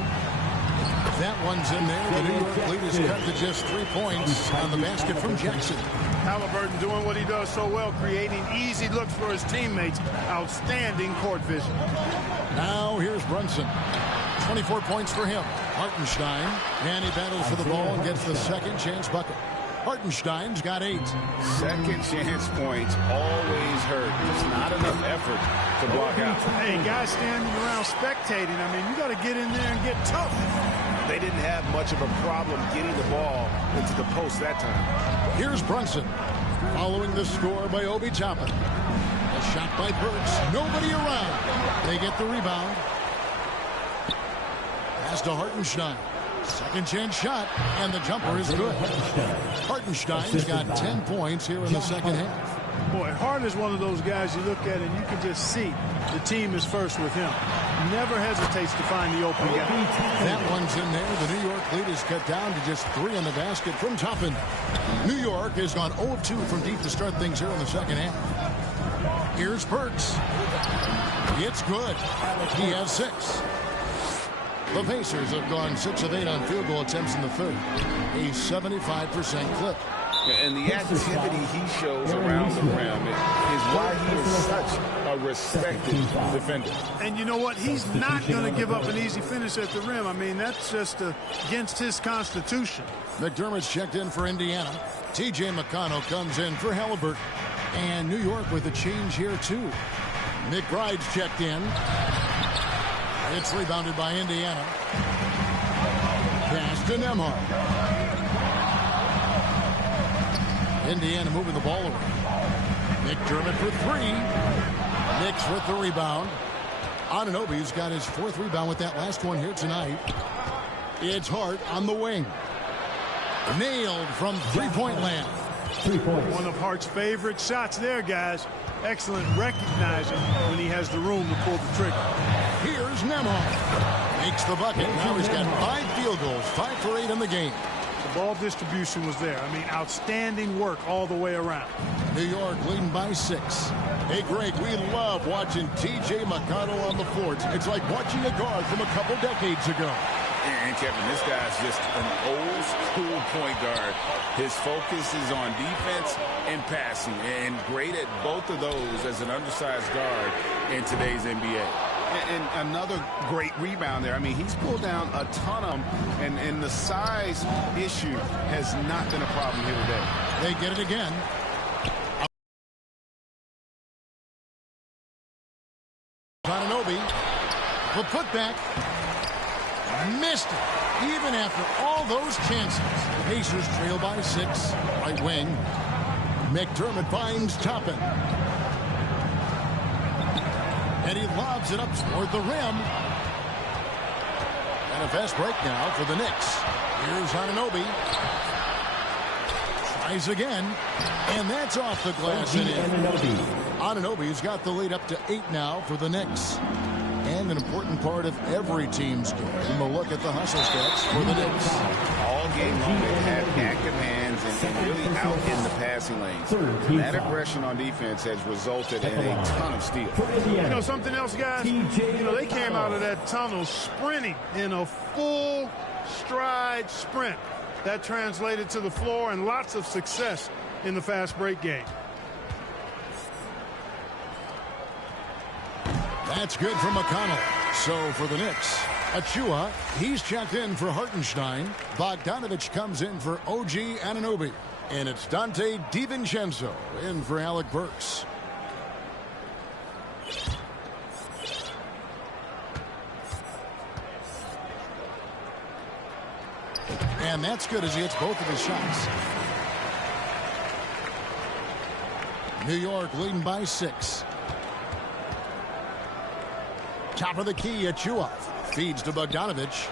That one's in there. The New York lead is cut to just 3 points on the basket from Jackson. Halliburton doing what he does so well, creating easy looks for his teammates. Outstanding court vision. Now here's Brunson. 24 points for him. Hartenstein, and he battles for the ball and gets the second chance bucket. Hartenstein's got 8. Second chance points always hurt. Just not enough effort to block out. Hey, guys standing around spectating. I mean, you got to get in there and get tough. They didn't have much of a problem getting the ball into the post that time. Here's Brunson. Following the score by Obi Toppin. A shot by Burks. Nobody around. They get the rebound. Pass to Hartenstein. Second chance shot, and the jumper is good. Hartenstein's got 10 points here in the second half. Boy, Hart is one of those guys you look at and you can just see the team is first with him. Never hesitates to find the open guy. That one's in there. The New York lead is cut down to just 3 in the basket from Toppin. New York has gone 0 of 2 from deep to start things here in the second half. Here's Burks. It's good. He has 6. The Pacers have gone 6 of 8 on field goal attempts in the third. A 75% clip. And the activity he shows around the rim is why he is such a respected defender. And you know what? He's not going to give up an easy finish at the rim. I mean, that's just against his constitution. McDermott's checked in for Indiana. T.J. McConnell comes in for Halliburton. And New York with a change here, too. McBride's checked in. It's rebounded by Indiana. Pass to Nembhard. Indiana moving the ball around. McDermott for 3. Knicks with the rebound. Anunoby's got his 4th rebound with that last one here tonight. It's Hart on the wing. Nailed from three-point land. 3 points. One of Hart's favorite shots there, guys. Excellent recognizing when he has the room to pull the trigger. Here's Nembhard. Makes the bucket. Now he's got 5 field goals, 5 for 8 in the game. The ball distribution was there. I mean, outstanding work all the way around. New York leading by 6. Hey, Greg, we love watching T.J. McConnell on the floor. It's like watching a guard from a couple decades ago. And Kevin, this guy's just an old school point guard. His focus is on defense and passing, and great at both of those as an undersized guard in today's NBA. And another great rebound there. I mean, he's pulled down a ton of them, and the size issue has not been a problem here today. They get it again. Anunoby, the putback. Missed it. Even after all those chances. The Pacers trail by 6. Right wing. McDermott finds Toppin. And he lobs it up toward the rim. And a fast break now for the Knicks. Here's Anunoby. Tries again. And that's off the glass and in. Anunoby's got the lead up to 8 now for the Knicks. And an important part of every team's game. A look at the hustle stats for the Knicks. All game long, they've had active hands and really out in the passing lanes. That aggression on defense has resulted in a ton of steals. You know something else, guys? You know, they came out of that tunnel sprinting in a full stride sprint. That translated to the floor and lots of success in the fast break game. That's good for McConnell. So for the Knicks, Achua, he's checked in for Hartenstein. Bogdanovich comes in for OG Anunoby. And it's Dante DiVincenzo in for Alec Burks. And that's good as he hits both of his shots. New York leading by 6. Top of the key, Achua feeds to Bogdanovich.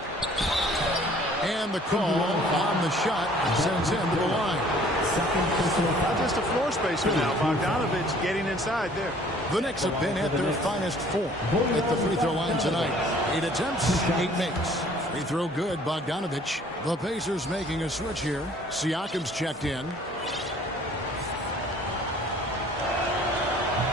And the call on the shot sends him to the line. Not just a floor spacer now. Bogdanovich getting inside there. The Knicks have been at their finest form at the free throw line tonight. 8 attempts, 8 makes. Free throw good, Bogdanovich. The Pacers making a switch here. Siakam's checked in.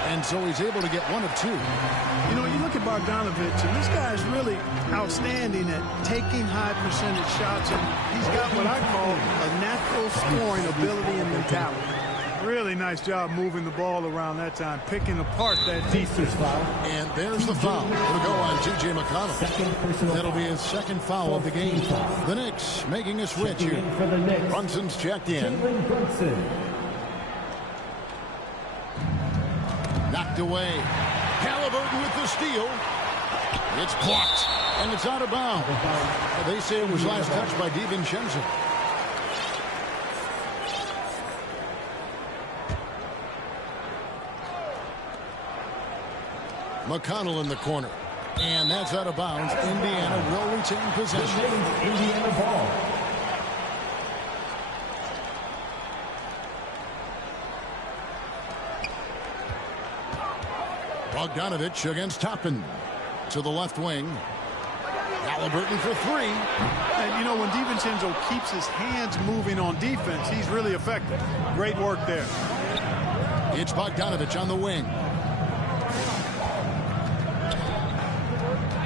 And so he's able to get 1 of 2. You know, you look at Bogdanovich, and this guy is really outstanding at taking high percentage shots, and he's got what I call a natural scoring ability and mentality. Really nice job moving the ball around that time, picking apart that defense. And there's the foul. It'll go on T.J. McConnell. That'll be his second foul of the game. The Knicks making a switch here. Brunson's checked in. Knocked away. Halliburton with the steal. It's blocked. And it's out of bounds. They say it was last touched by DiVincenzo. McConnell in the corner. And that's out of bounds. Indiana will retain possession. Indiana ball. Bogdanovich against Toppin. To the left wing. Halliburton for 3. And, you know, when DiVincenzo keeps his hands moving on defense, he's really effective. Great work there. It's Bogdanovich on the wing.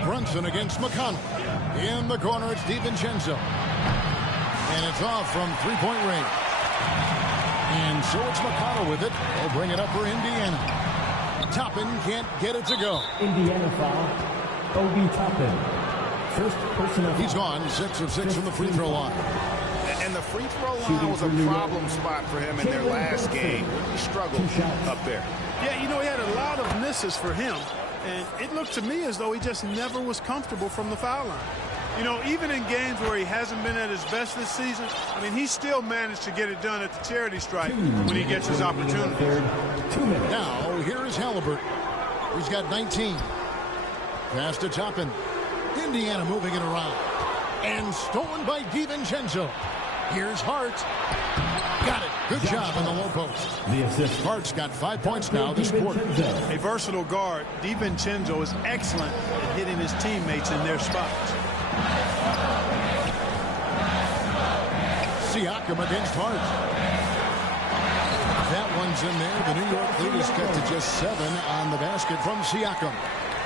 Brunson against McConnell. In the corner, it's DiVincenzo. And it's off from three-point range. And so it's McConnell with it. They'll bring it up for Indiana. Toppin can't get it to go. Indiana foul. Obi Toppin. First personal. He's gone 6 of 6 from the free throw line. And the free throw line was a problem spot for him in their last game. He struggled up there. Yeah, you know, he had a lot of misses for him. And it looked to me as though he just never was comfortable from the foul line. You know, even in games where he hasn't been at his best this season, I mean, he still managed to get it done at the charity stripe when he gets his opportunity. Now, here is Halliburton. He's got 19. Pass to Toppin. Indiana moving it around. And stolen by DiVincenzo. Here's Hart. Got it. Good job on the low post. The assist. Hart's got 5 points now this quarter. A versatile guard, DiVincenzo is excellent at hitting his teammates in their spots. Siakam against Hart. That one's in there. The New York lead is cut to just 7 on the basket from Siakam.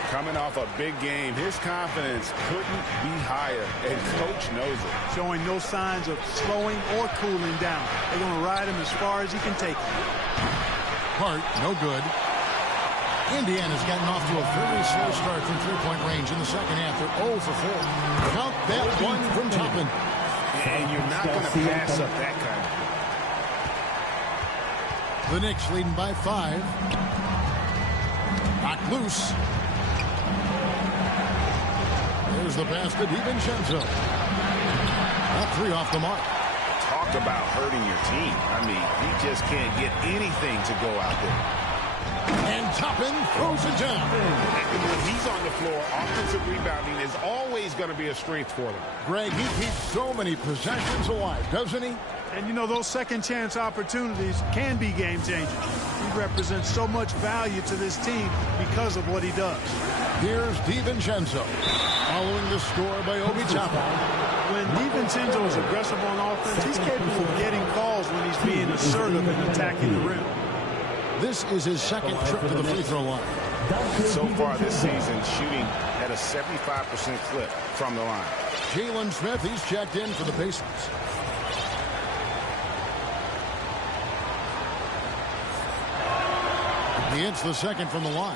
Coming off a big game, his confidence couldn't be higher, and coach knows it. Showing no signs of slowing or cooling down. They're going to ride him as far as he can take it. Hart, no good. Indiana's gotten off to a very slow start from three-point range in the second half. They're 0 for 4. Count that one from Toppin. And you're not going to pass up that kind of. The Knicks leading by 5. Knocked loose. There's the pass to DiVincenzo. Not 3 off the mark. Talk about hurting your team. I mean, he just can't get anything to go out there. And Toppin throws it down. And when he's on the floor, offensive rebounding is always going to be a strength for them. Greg, he keeps so many possessions alive, doesn't he? And, you know, those second-chance opportunities can be game-changing. He represents so much value to this team because of what he does. Here's DiVincenzo, following the score by Obi Toppin. When DiVincenzo is aggressive on offense, he's capable of getting calls when he's being assertive and attacking the rim. This is his second trip to the free throw line. So far this season, shooting at a 75% clip from the line. Jalen Smith, he's checked in for the Pacers. He hits the second from the line.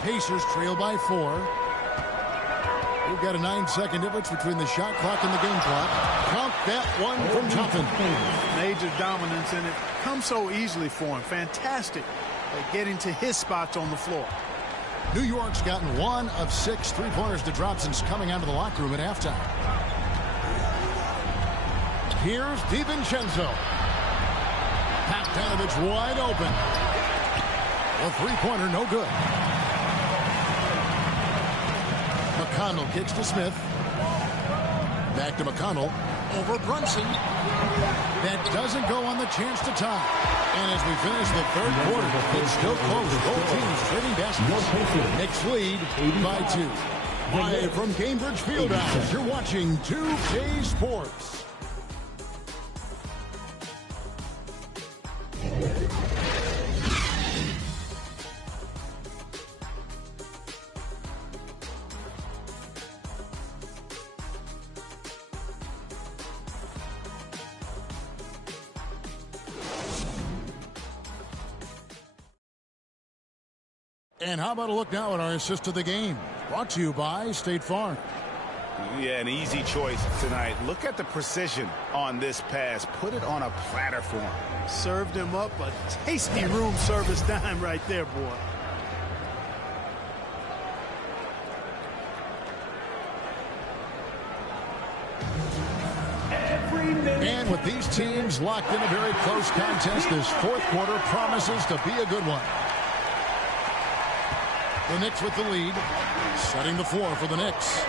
Pacers trail by 4. We've got a 9-second difference between the shot clock and the game clock. Count that one from Toppin. Major dominance, and it comes so easily for him. Fantastic at getting to his spots on the floor. New York's gotten 1 of 6 three-pointers to drop since coming out of the locker room at halftime. Here's DiVincenzo. Bogdanovich wide open. A three-pointer, no good. McConnell kicks to Smith. Back to McConnell. Over Brunson. That doesn't go on the chance to tie. And as we finish the third quarter, it's still close. Both teams trading baskets. Knicks lead by 2. Live from Cambridge Fieldhouse, you're watching 2K Sports. And how about a look now at our assist of the game? Brought to you by State Farm. Yeah, an easy choice tonight. Look at the precision on this pass. Put it on a platter for him. Served him up a tasty room service dime right there, boy. And with these teams locked in a very close contest, this fourth quarter promises to be a good one. The Knicks with the lead, setting the floor for the Knicks.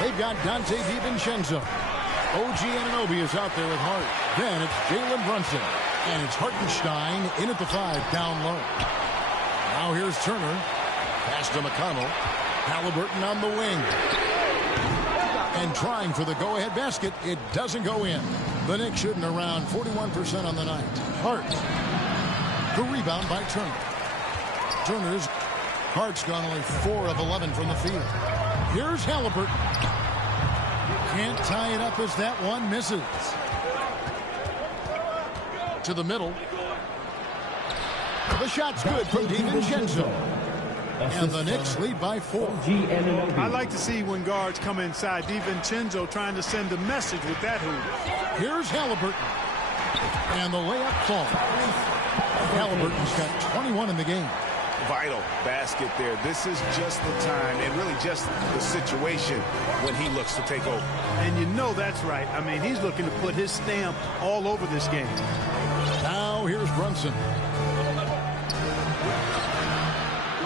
They've got Dante DiVincenzo. OG Anunoby is out there with Hart. Then it's Jalen Brunson. And it's Hartenstein in at the 5, down low. Now here's Turner. Pass to McConnell. Halliburton on the wing. And trying for the go-ahead basket. It doesn't go in. The Knicks shooting around 41% on the night. Hart. The rebound by Turner. Turner's Hart's gone only 4 of 11 from the field. Here's Halliburton. Can't tie it up as that one misses. To the middle. The shot's good from DiVincenzo. And the Knicks lead by 4. I like to see when guards come inside. DiVincenzo trying to send a message with that hoop. Here's Halliburton. And the layup falls. Halliburton's got 21 in the game. Vital basket there. This is just the time and really just the situation when he looks to take over. And you know that's right. I mean, he's looking to put his stamp all over this game. Now here's Brunson.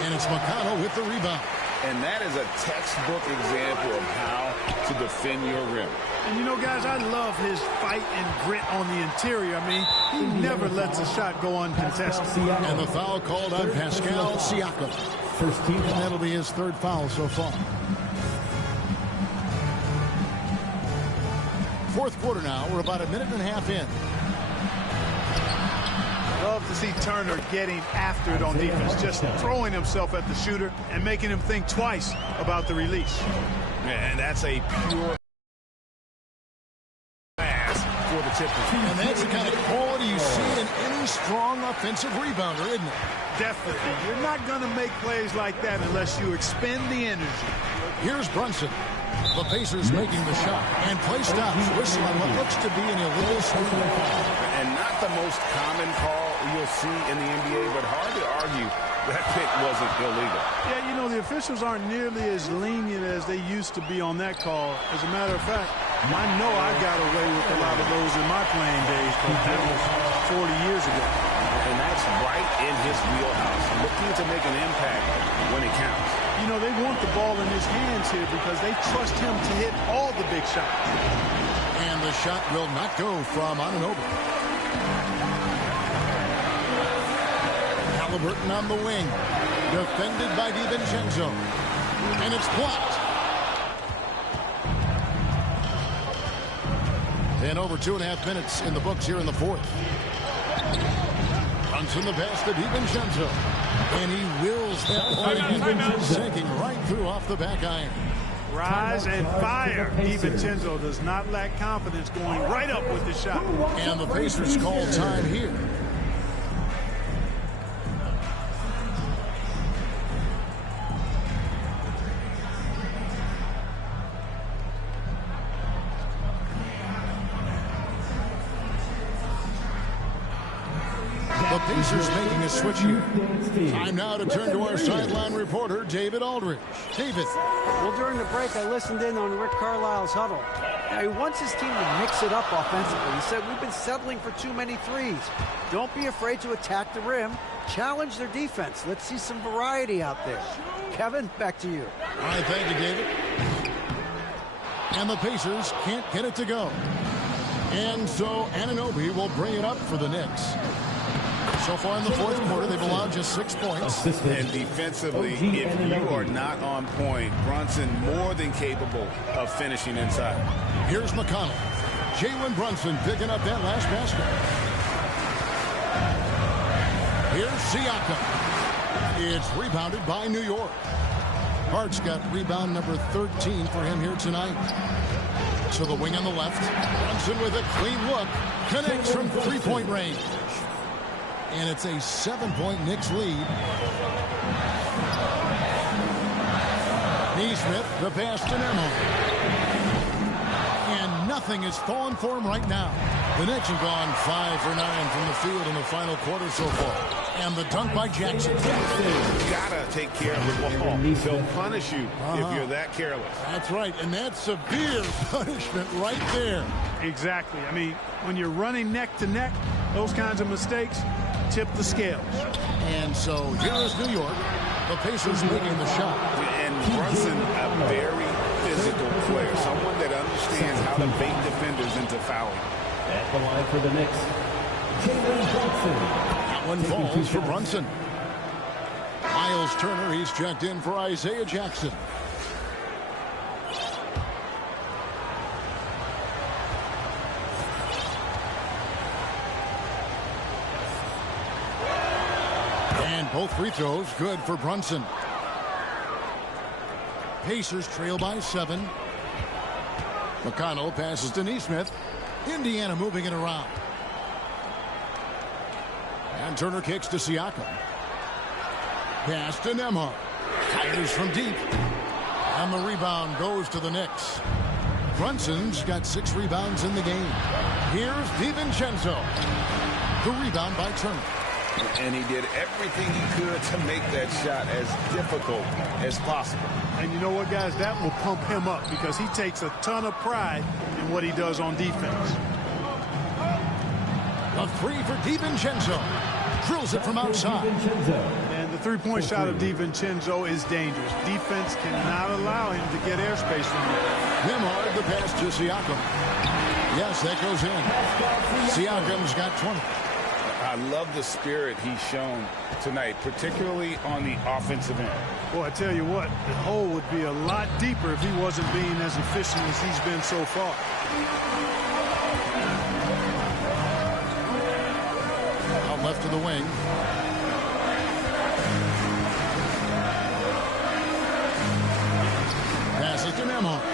And it's McConnell with the rebound. And that is a textbook example of how to defend your rim. And, you know, guys, I love his fight and grit on the interior. I mean, he never lets a shot go uncontested. And the foul called on Pascal Siakam. First team. And that'll be his 3rd foul so far. Fourth quarter now. We're about a minute and a half in. Love to see Turner getting after it on defense, just throwing himself at the shooter and making him think twice about the release. And that's a pure pass for the tip. And that's the kind of quality you see in any strong offensive rebounder, isn't it? Definitely. You're not going to make plays like that unless you expend the energy. Here's Brunson. The Pacers making the shot. And play stops. Whistle on what looks to be an illegal swing. And not the most common call you'll see in the NBA, but hard to argue that pick wasn't illegal. Yeah, you know, the officials aren't nearly as lenient as they used to be on that call. As a matter of fact, I know I got away with a lot of those in my playing days, but that was 40 years ago. And that's right in his wheelhouse, looking to make an impact when it counts. You know, they want the ball in his hands here because they trust him to hit all the big shots. And the shot will not go from Anunoby. Halliburton on the wing. Defended by DiVincenzo. And it's blocked. And over 2.5 minutes in the books here in the fourth. Brunson the pass to DiVincenzo. And he wills that ball, sinking right through off the back iron. Rise and fire. DiVincenzo does not lack confidence going right up with the shot. And the Pacers call time here. The Pacers making a switch here. Time now to turn to our sideline reporter, David Aldridge. David. Well, during the break, I listened in on Rick Carlisle's huddle. Now, he wants his team to mix it up offensively. He said, we've been settling for too many threes. Don't be afraid to attack the rim. Challenge their defense. Let's see some variety out there. Kevin, back to you. All right, thank you, David. And the Pacers can't get it to go. And so Anunoby will bring it up for the Knicks. So far in the fourth quarter, they've allowed just 6 points. And defensively, if you are not on point, Brunson more than capable of finishing inside. Here's McConnell. Jalen Brunson picking up that last basket. Here's Siakam. It's rebounded by New York. Hart's got rebound number 13 for him here tonight. To the wing on the left. Brunson with a clean look. Connects from three-point range. And it's a 7-point Knicks lead. Neesmith, the pass to Nemo. And nothing is falling for him right now. The Knicks have gone 5 for 9 from the field in the final quarter so far. And the dunk by Jackson. You gotta take care of the ball. They'll punish you if you're that careless. That's right, and that's severe punishment right there. Exactly. I mean, when you're running neck to neck, those kinds of mistakes tip the scales. And so here is New York. The Pacers making the shot. And Brunson, a very physical player, someone that understands how to bait defenders into fouling. At the line for the Knicks, Jalen Brunson. That one falls for Brunson. Miles Turner, he's checked in for Isaiah Jackson. And both free throws good for Brunson. Pacers trail by 7. McConnell passes to Neesmith. Indiana moving it around. And Turner kicks to Siakam. Pass to Nembhard. Fires from deep. And the rebound goes to the Knicks. Brunson's got 6 rebounds in the game. Here's DiVincenzo. The rebound by Turner. And he did everything he could to make that shot as difficult as possible. And you know what, guys? That will pump him up because he takes a ton of pride in what he does on defense. A 3 for DiVincenzo. Drills it from outside. And the three-point shot of DiVincenzo is dangerous. Defense cannot allow him to get airspace from him. Nembhard, the pass to Siakam. Yes, that goes in. Siakam's got 20. I love the spirit he's shown tonight, particularly on the offensive end. Boy, I tell you what, the hole would be a lot deeper if he wasn't being as efficient as he's been so far. Out left to the wing. Passes to Nembhard.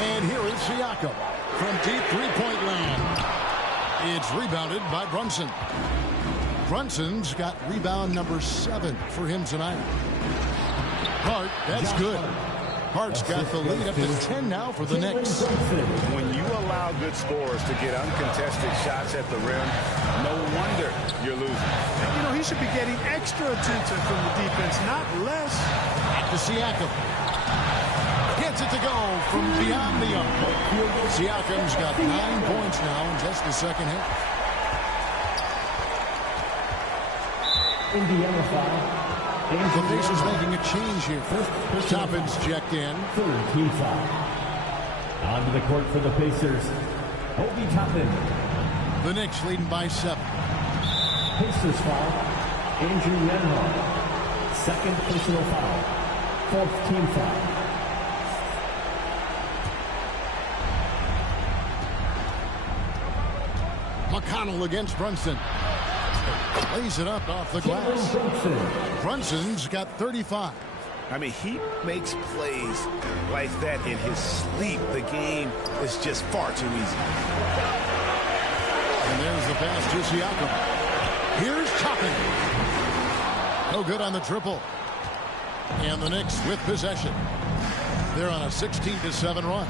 And here is Siakam from deep three-point land. It's rebounded by Brunson. Brunson's got rebound number 7 for him tonight. Hart, that's good. Hart's got the lead up to 10 now for the Knicks. When you allow good scorers to get uncontested shots at the rim, no wonder you're losing. And, you know, he should be getting extra attention from the defense, not less. Back to Siakam. Gets it to go from beyond the arc. Siakam's got 9 points now in just the second half. Indiana foul. The Pacers making a change here. Toppin's checked in. Third team foul. Onto the court for the Pacers, Obi Toppin. The Knicks leading by 7. Pacers foul, Andrew Renhard. Second personal foul. Fourth team foul. McConnell against Brunson. Lays it up off the glass. Brunson's got 35. I mean, he makes plays like that in his sleep. The game is just far too easy. And there's the pass to Siakam. Here's Toppin. No good on the triple. And the Knicks with possession. They're on a 16-7 run.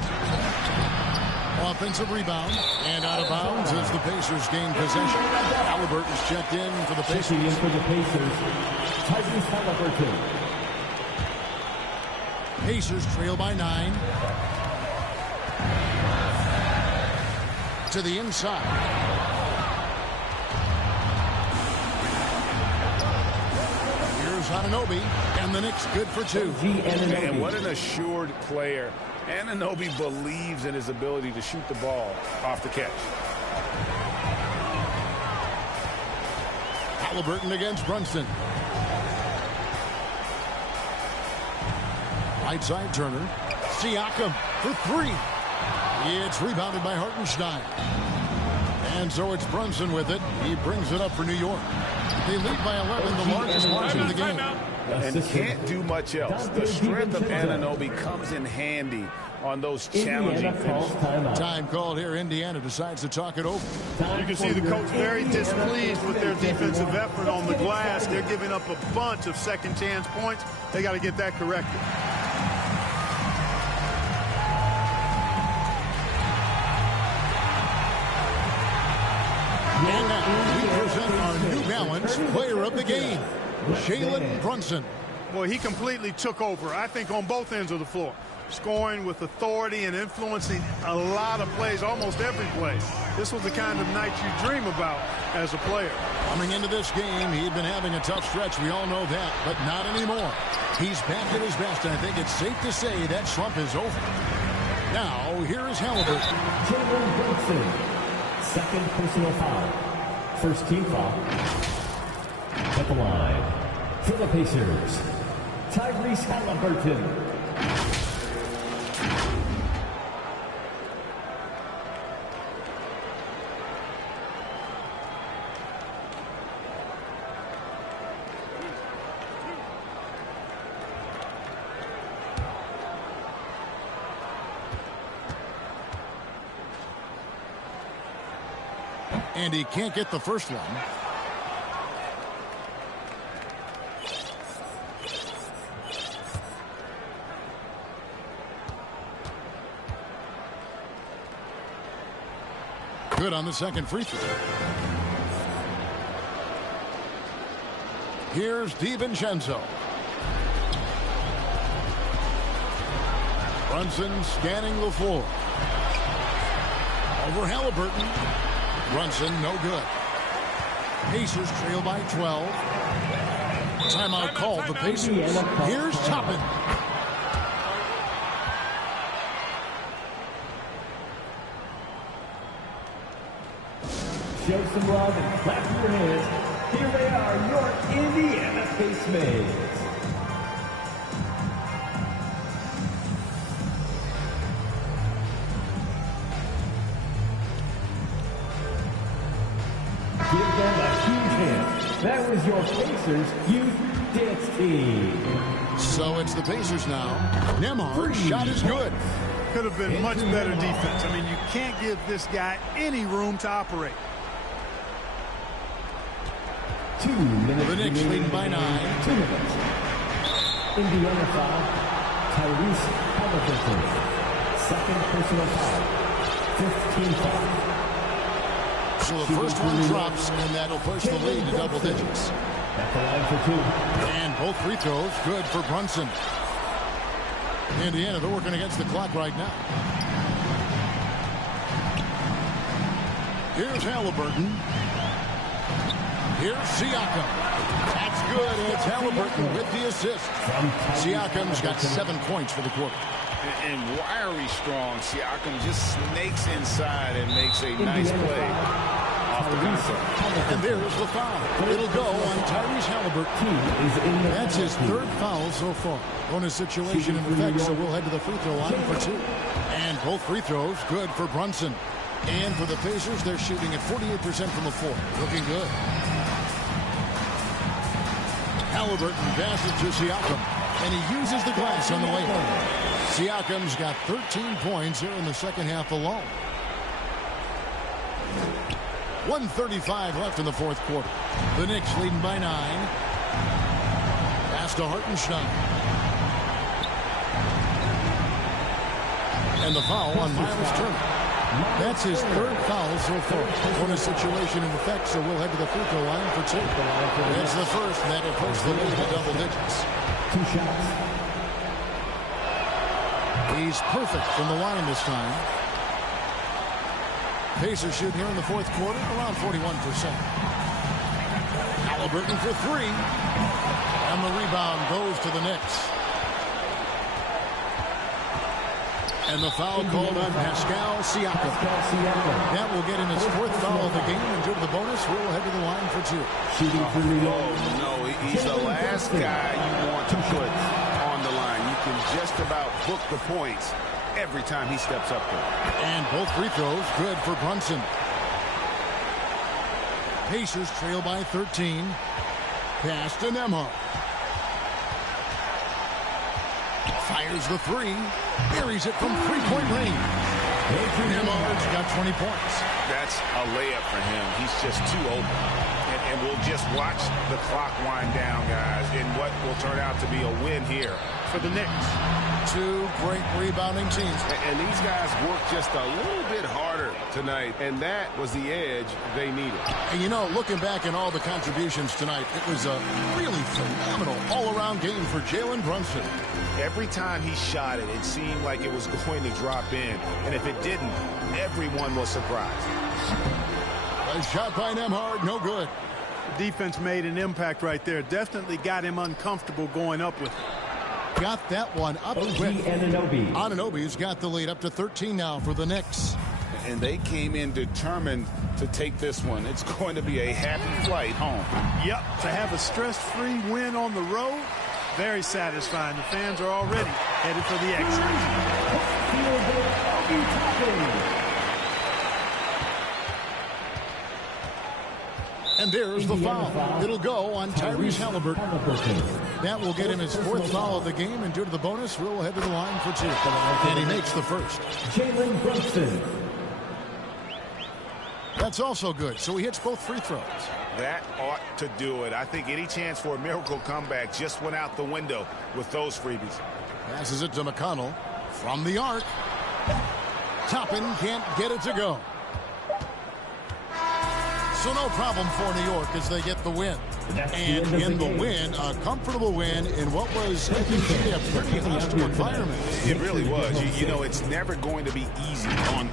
Offensive rebound. And out of bounds as the Pacers gain possession. Halliburton's checked in for the Pacers. Checking in for the Pacers, Tyrese Halliburton. Pacers trail by 9. To the inside. Here's Anunoby, and the Knicks good for 2. And what an assured player. Anunoby believes in his ability to shoot the ball off the catch. Halliburton against Brunson. Right side Turner. Siakam for 3. It's rebounded by Hartenstein. And so it's Brunson with it. He brings it up for New York. They lead by 11, the largest margin of the game. And can't do much else. The strength of Anunoby comes in handy on those challenging finishes. Time called here. Indiana decides to talk it over. You can see the coach very displeased with their defensive effort on the glass. They're giving up a bunch of second chance points. They got to get that corrected. And now we present our New Balance player of the game, Jalen Brunson. Well, he completely took over, I think, on both ends of the floor. Scoring with authority and influencing a lot of plays, almost every play. This was the kind of night you dream about as a player. Coming into this game, he'd been having a tough stretch. We all know that, but not anymore. He's back at his best, and I think it's safe to say that slump is over. Now, here is Halliburton. Jalen Brunson. Second personal foul. First team foul. At the line for the Pacers, Tyrese Halliburton. And he can't get the first one. Good on the second free throw. Here's DiVincenzo. Brunson scanning the floor. Over Halliburton. Brunson, no good. Pacers trail by 12. Timeout called the Pacers. Here's Toppin. Show some love and clap your hands. Here they are, your Indiana Pacemates. Give them a huge hand. That was your Pacers Youth Dance Team. So it's the Pacers now. Nembhard's shot is good. Could have been much better defense. I mean, you can't give this guy any room to operate. 2 minutes. The Knicks leading by 9. 2 minutes. Indiana foul. Tyrese Halliburton. Second personal foul. 15 foul. So the first one drops, and that'll push the lead to double digits. At the line for 2. And both free throws good for Brunson. Indiana, they're working against the clock right now. Here's Halliburton. Here's Siakam. That's good, and it's Halliburton with the assist. Siakam's got 7 points for the quarter. And wiry strong. Siakam just snakes inside and makes a nice play off the contact. And there's the foul. It'll go on Tyrese Halliburton. That's his 3rd foul so far. Bonus situation in effect, so we'll head to the free throw line for 2. And both free throws good for Brunson. And for the Pacers, they're shooting at 48% from the floor. Looking good. Halliburton passes to Siakam, and he uses the glass on the way home. Siakam's got 13 points here in the second half alone. 1:35 left in the fourth quarter. The Knicks leading by 9. Pass to Hartenstein. And the foul on Miles Turner. That's his 3rd foul so far. Bonus situation in effect, so we'll head to the free throw line for 2. It's the first, and that will push the lead to double digits. 2 shots. He's perfect from the line this time. Pacers shoot here in the fourth quarter around 41%. Halliburton for 3. And the rebound goes to the Knicks. And the foul called on Pascal Siakam. That will get him his 4th foul of the game, and due to the bonus, we'll head to the line for 2. Oh, no, he's the last guy you want to put on the line. You can just about book the points every time he steps up there. And both free throws good for Brunson. Pacers trail by 13. Pass to Nembhard. Fires the 3. Buries it from 3-point range. Nembhard's got 20 points. That's a layup for him. He's just too open. And we'll just watch the clock wind down, guys, in what will turn out to be a win here for the Knicks. 2 great rebounding teams. And these guys worked just a little bit harder tonight, and that was the edge they needed. And you know, looking back at all the contributions tonight, it was a really phenomenal all-around game for Jalen Brunson. Every time he shot it, it seemed like it was going to drop in. And if it didn't, everyone was surprised. A shot by Nembhard, no good. Defense made an impact right there. Definitely got him uncomfortable going up with it. Got that one up quick. Anunoby's got the lead up to 13 now for the Knicks. And they came in determined to take this one. It's going to be a happy flight home. Yep, to have a stress-free win on the road, very satisfying. The fans are already headed for the exit. And there's the foul. It'll go on Tyrese Halliburton. That will get him his 4th foul of the game, and due to the bonus, we'll head to the line for 2. And he makes the first. Jalen Brunson. That's also good, so he hits both free throws. That ought to do it. I think any chance for a miracle comeback just went out the window with those freebies. Passes it to McConnell from the arc. Toppin can't get it to go. So no problem for New York as they get the win. And in the win, a comfortable win in what was a pretty hostile environment. It really was. You know, it's never going to be easy on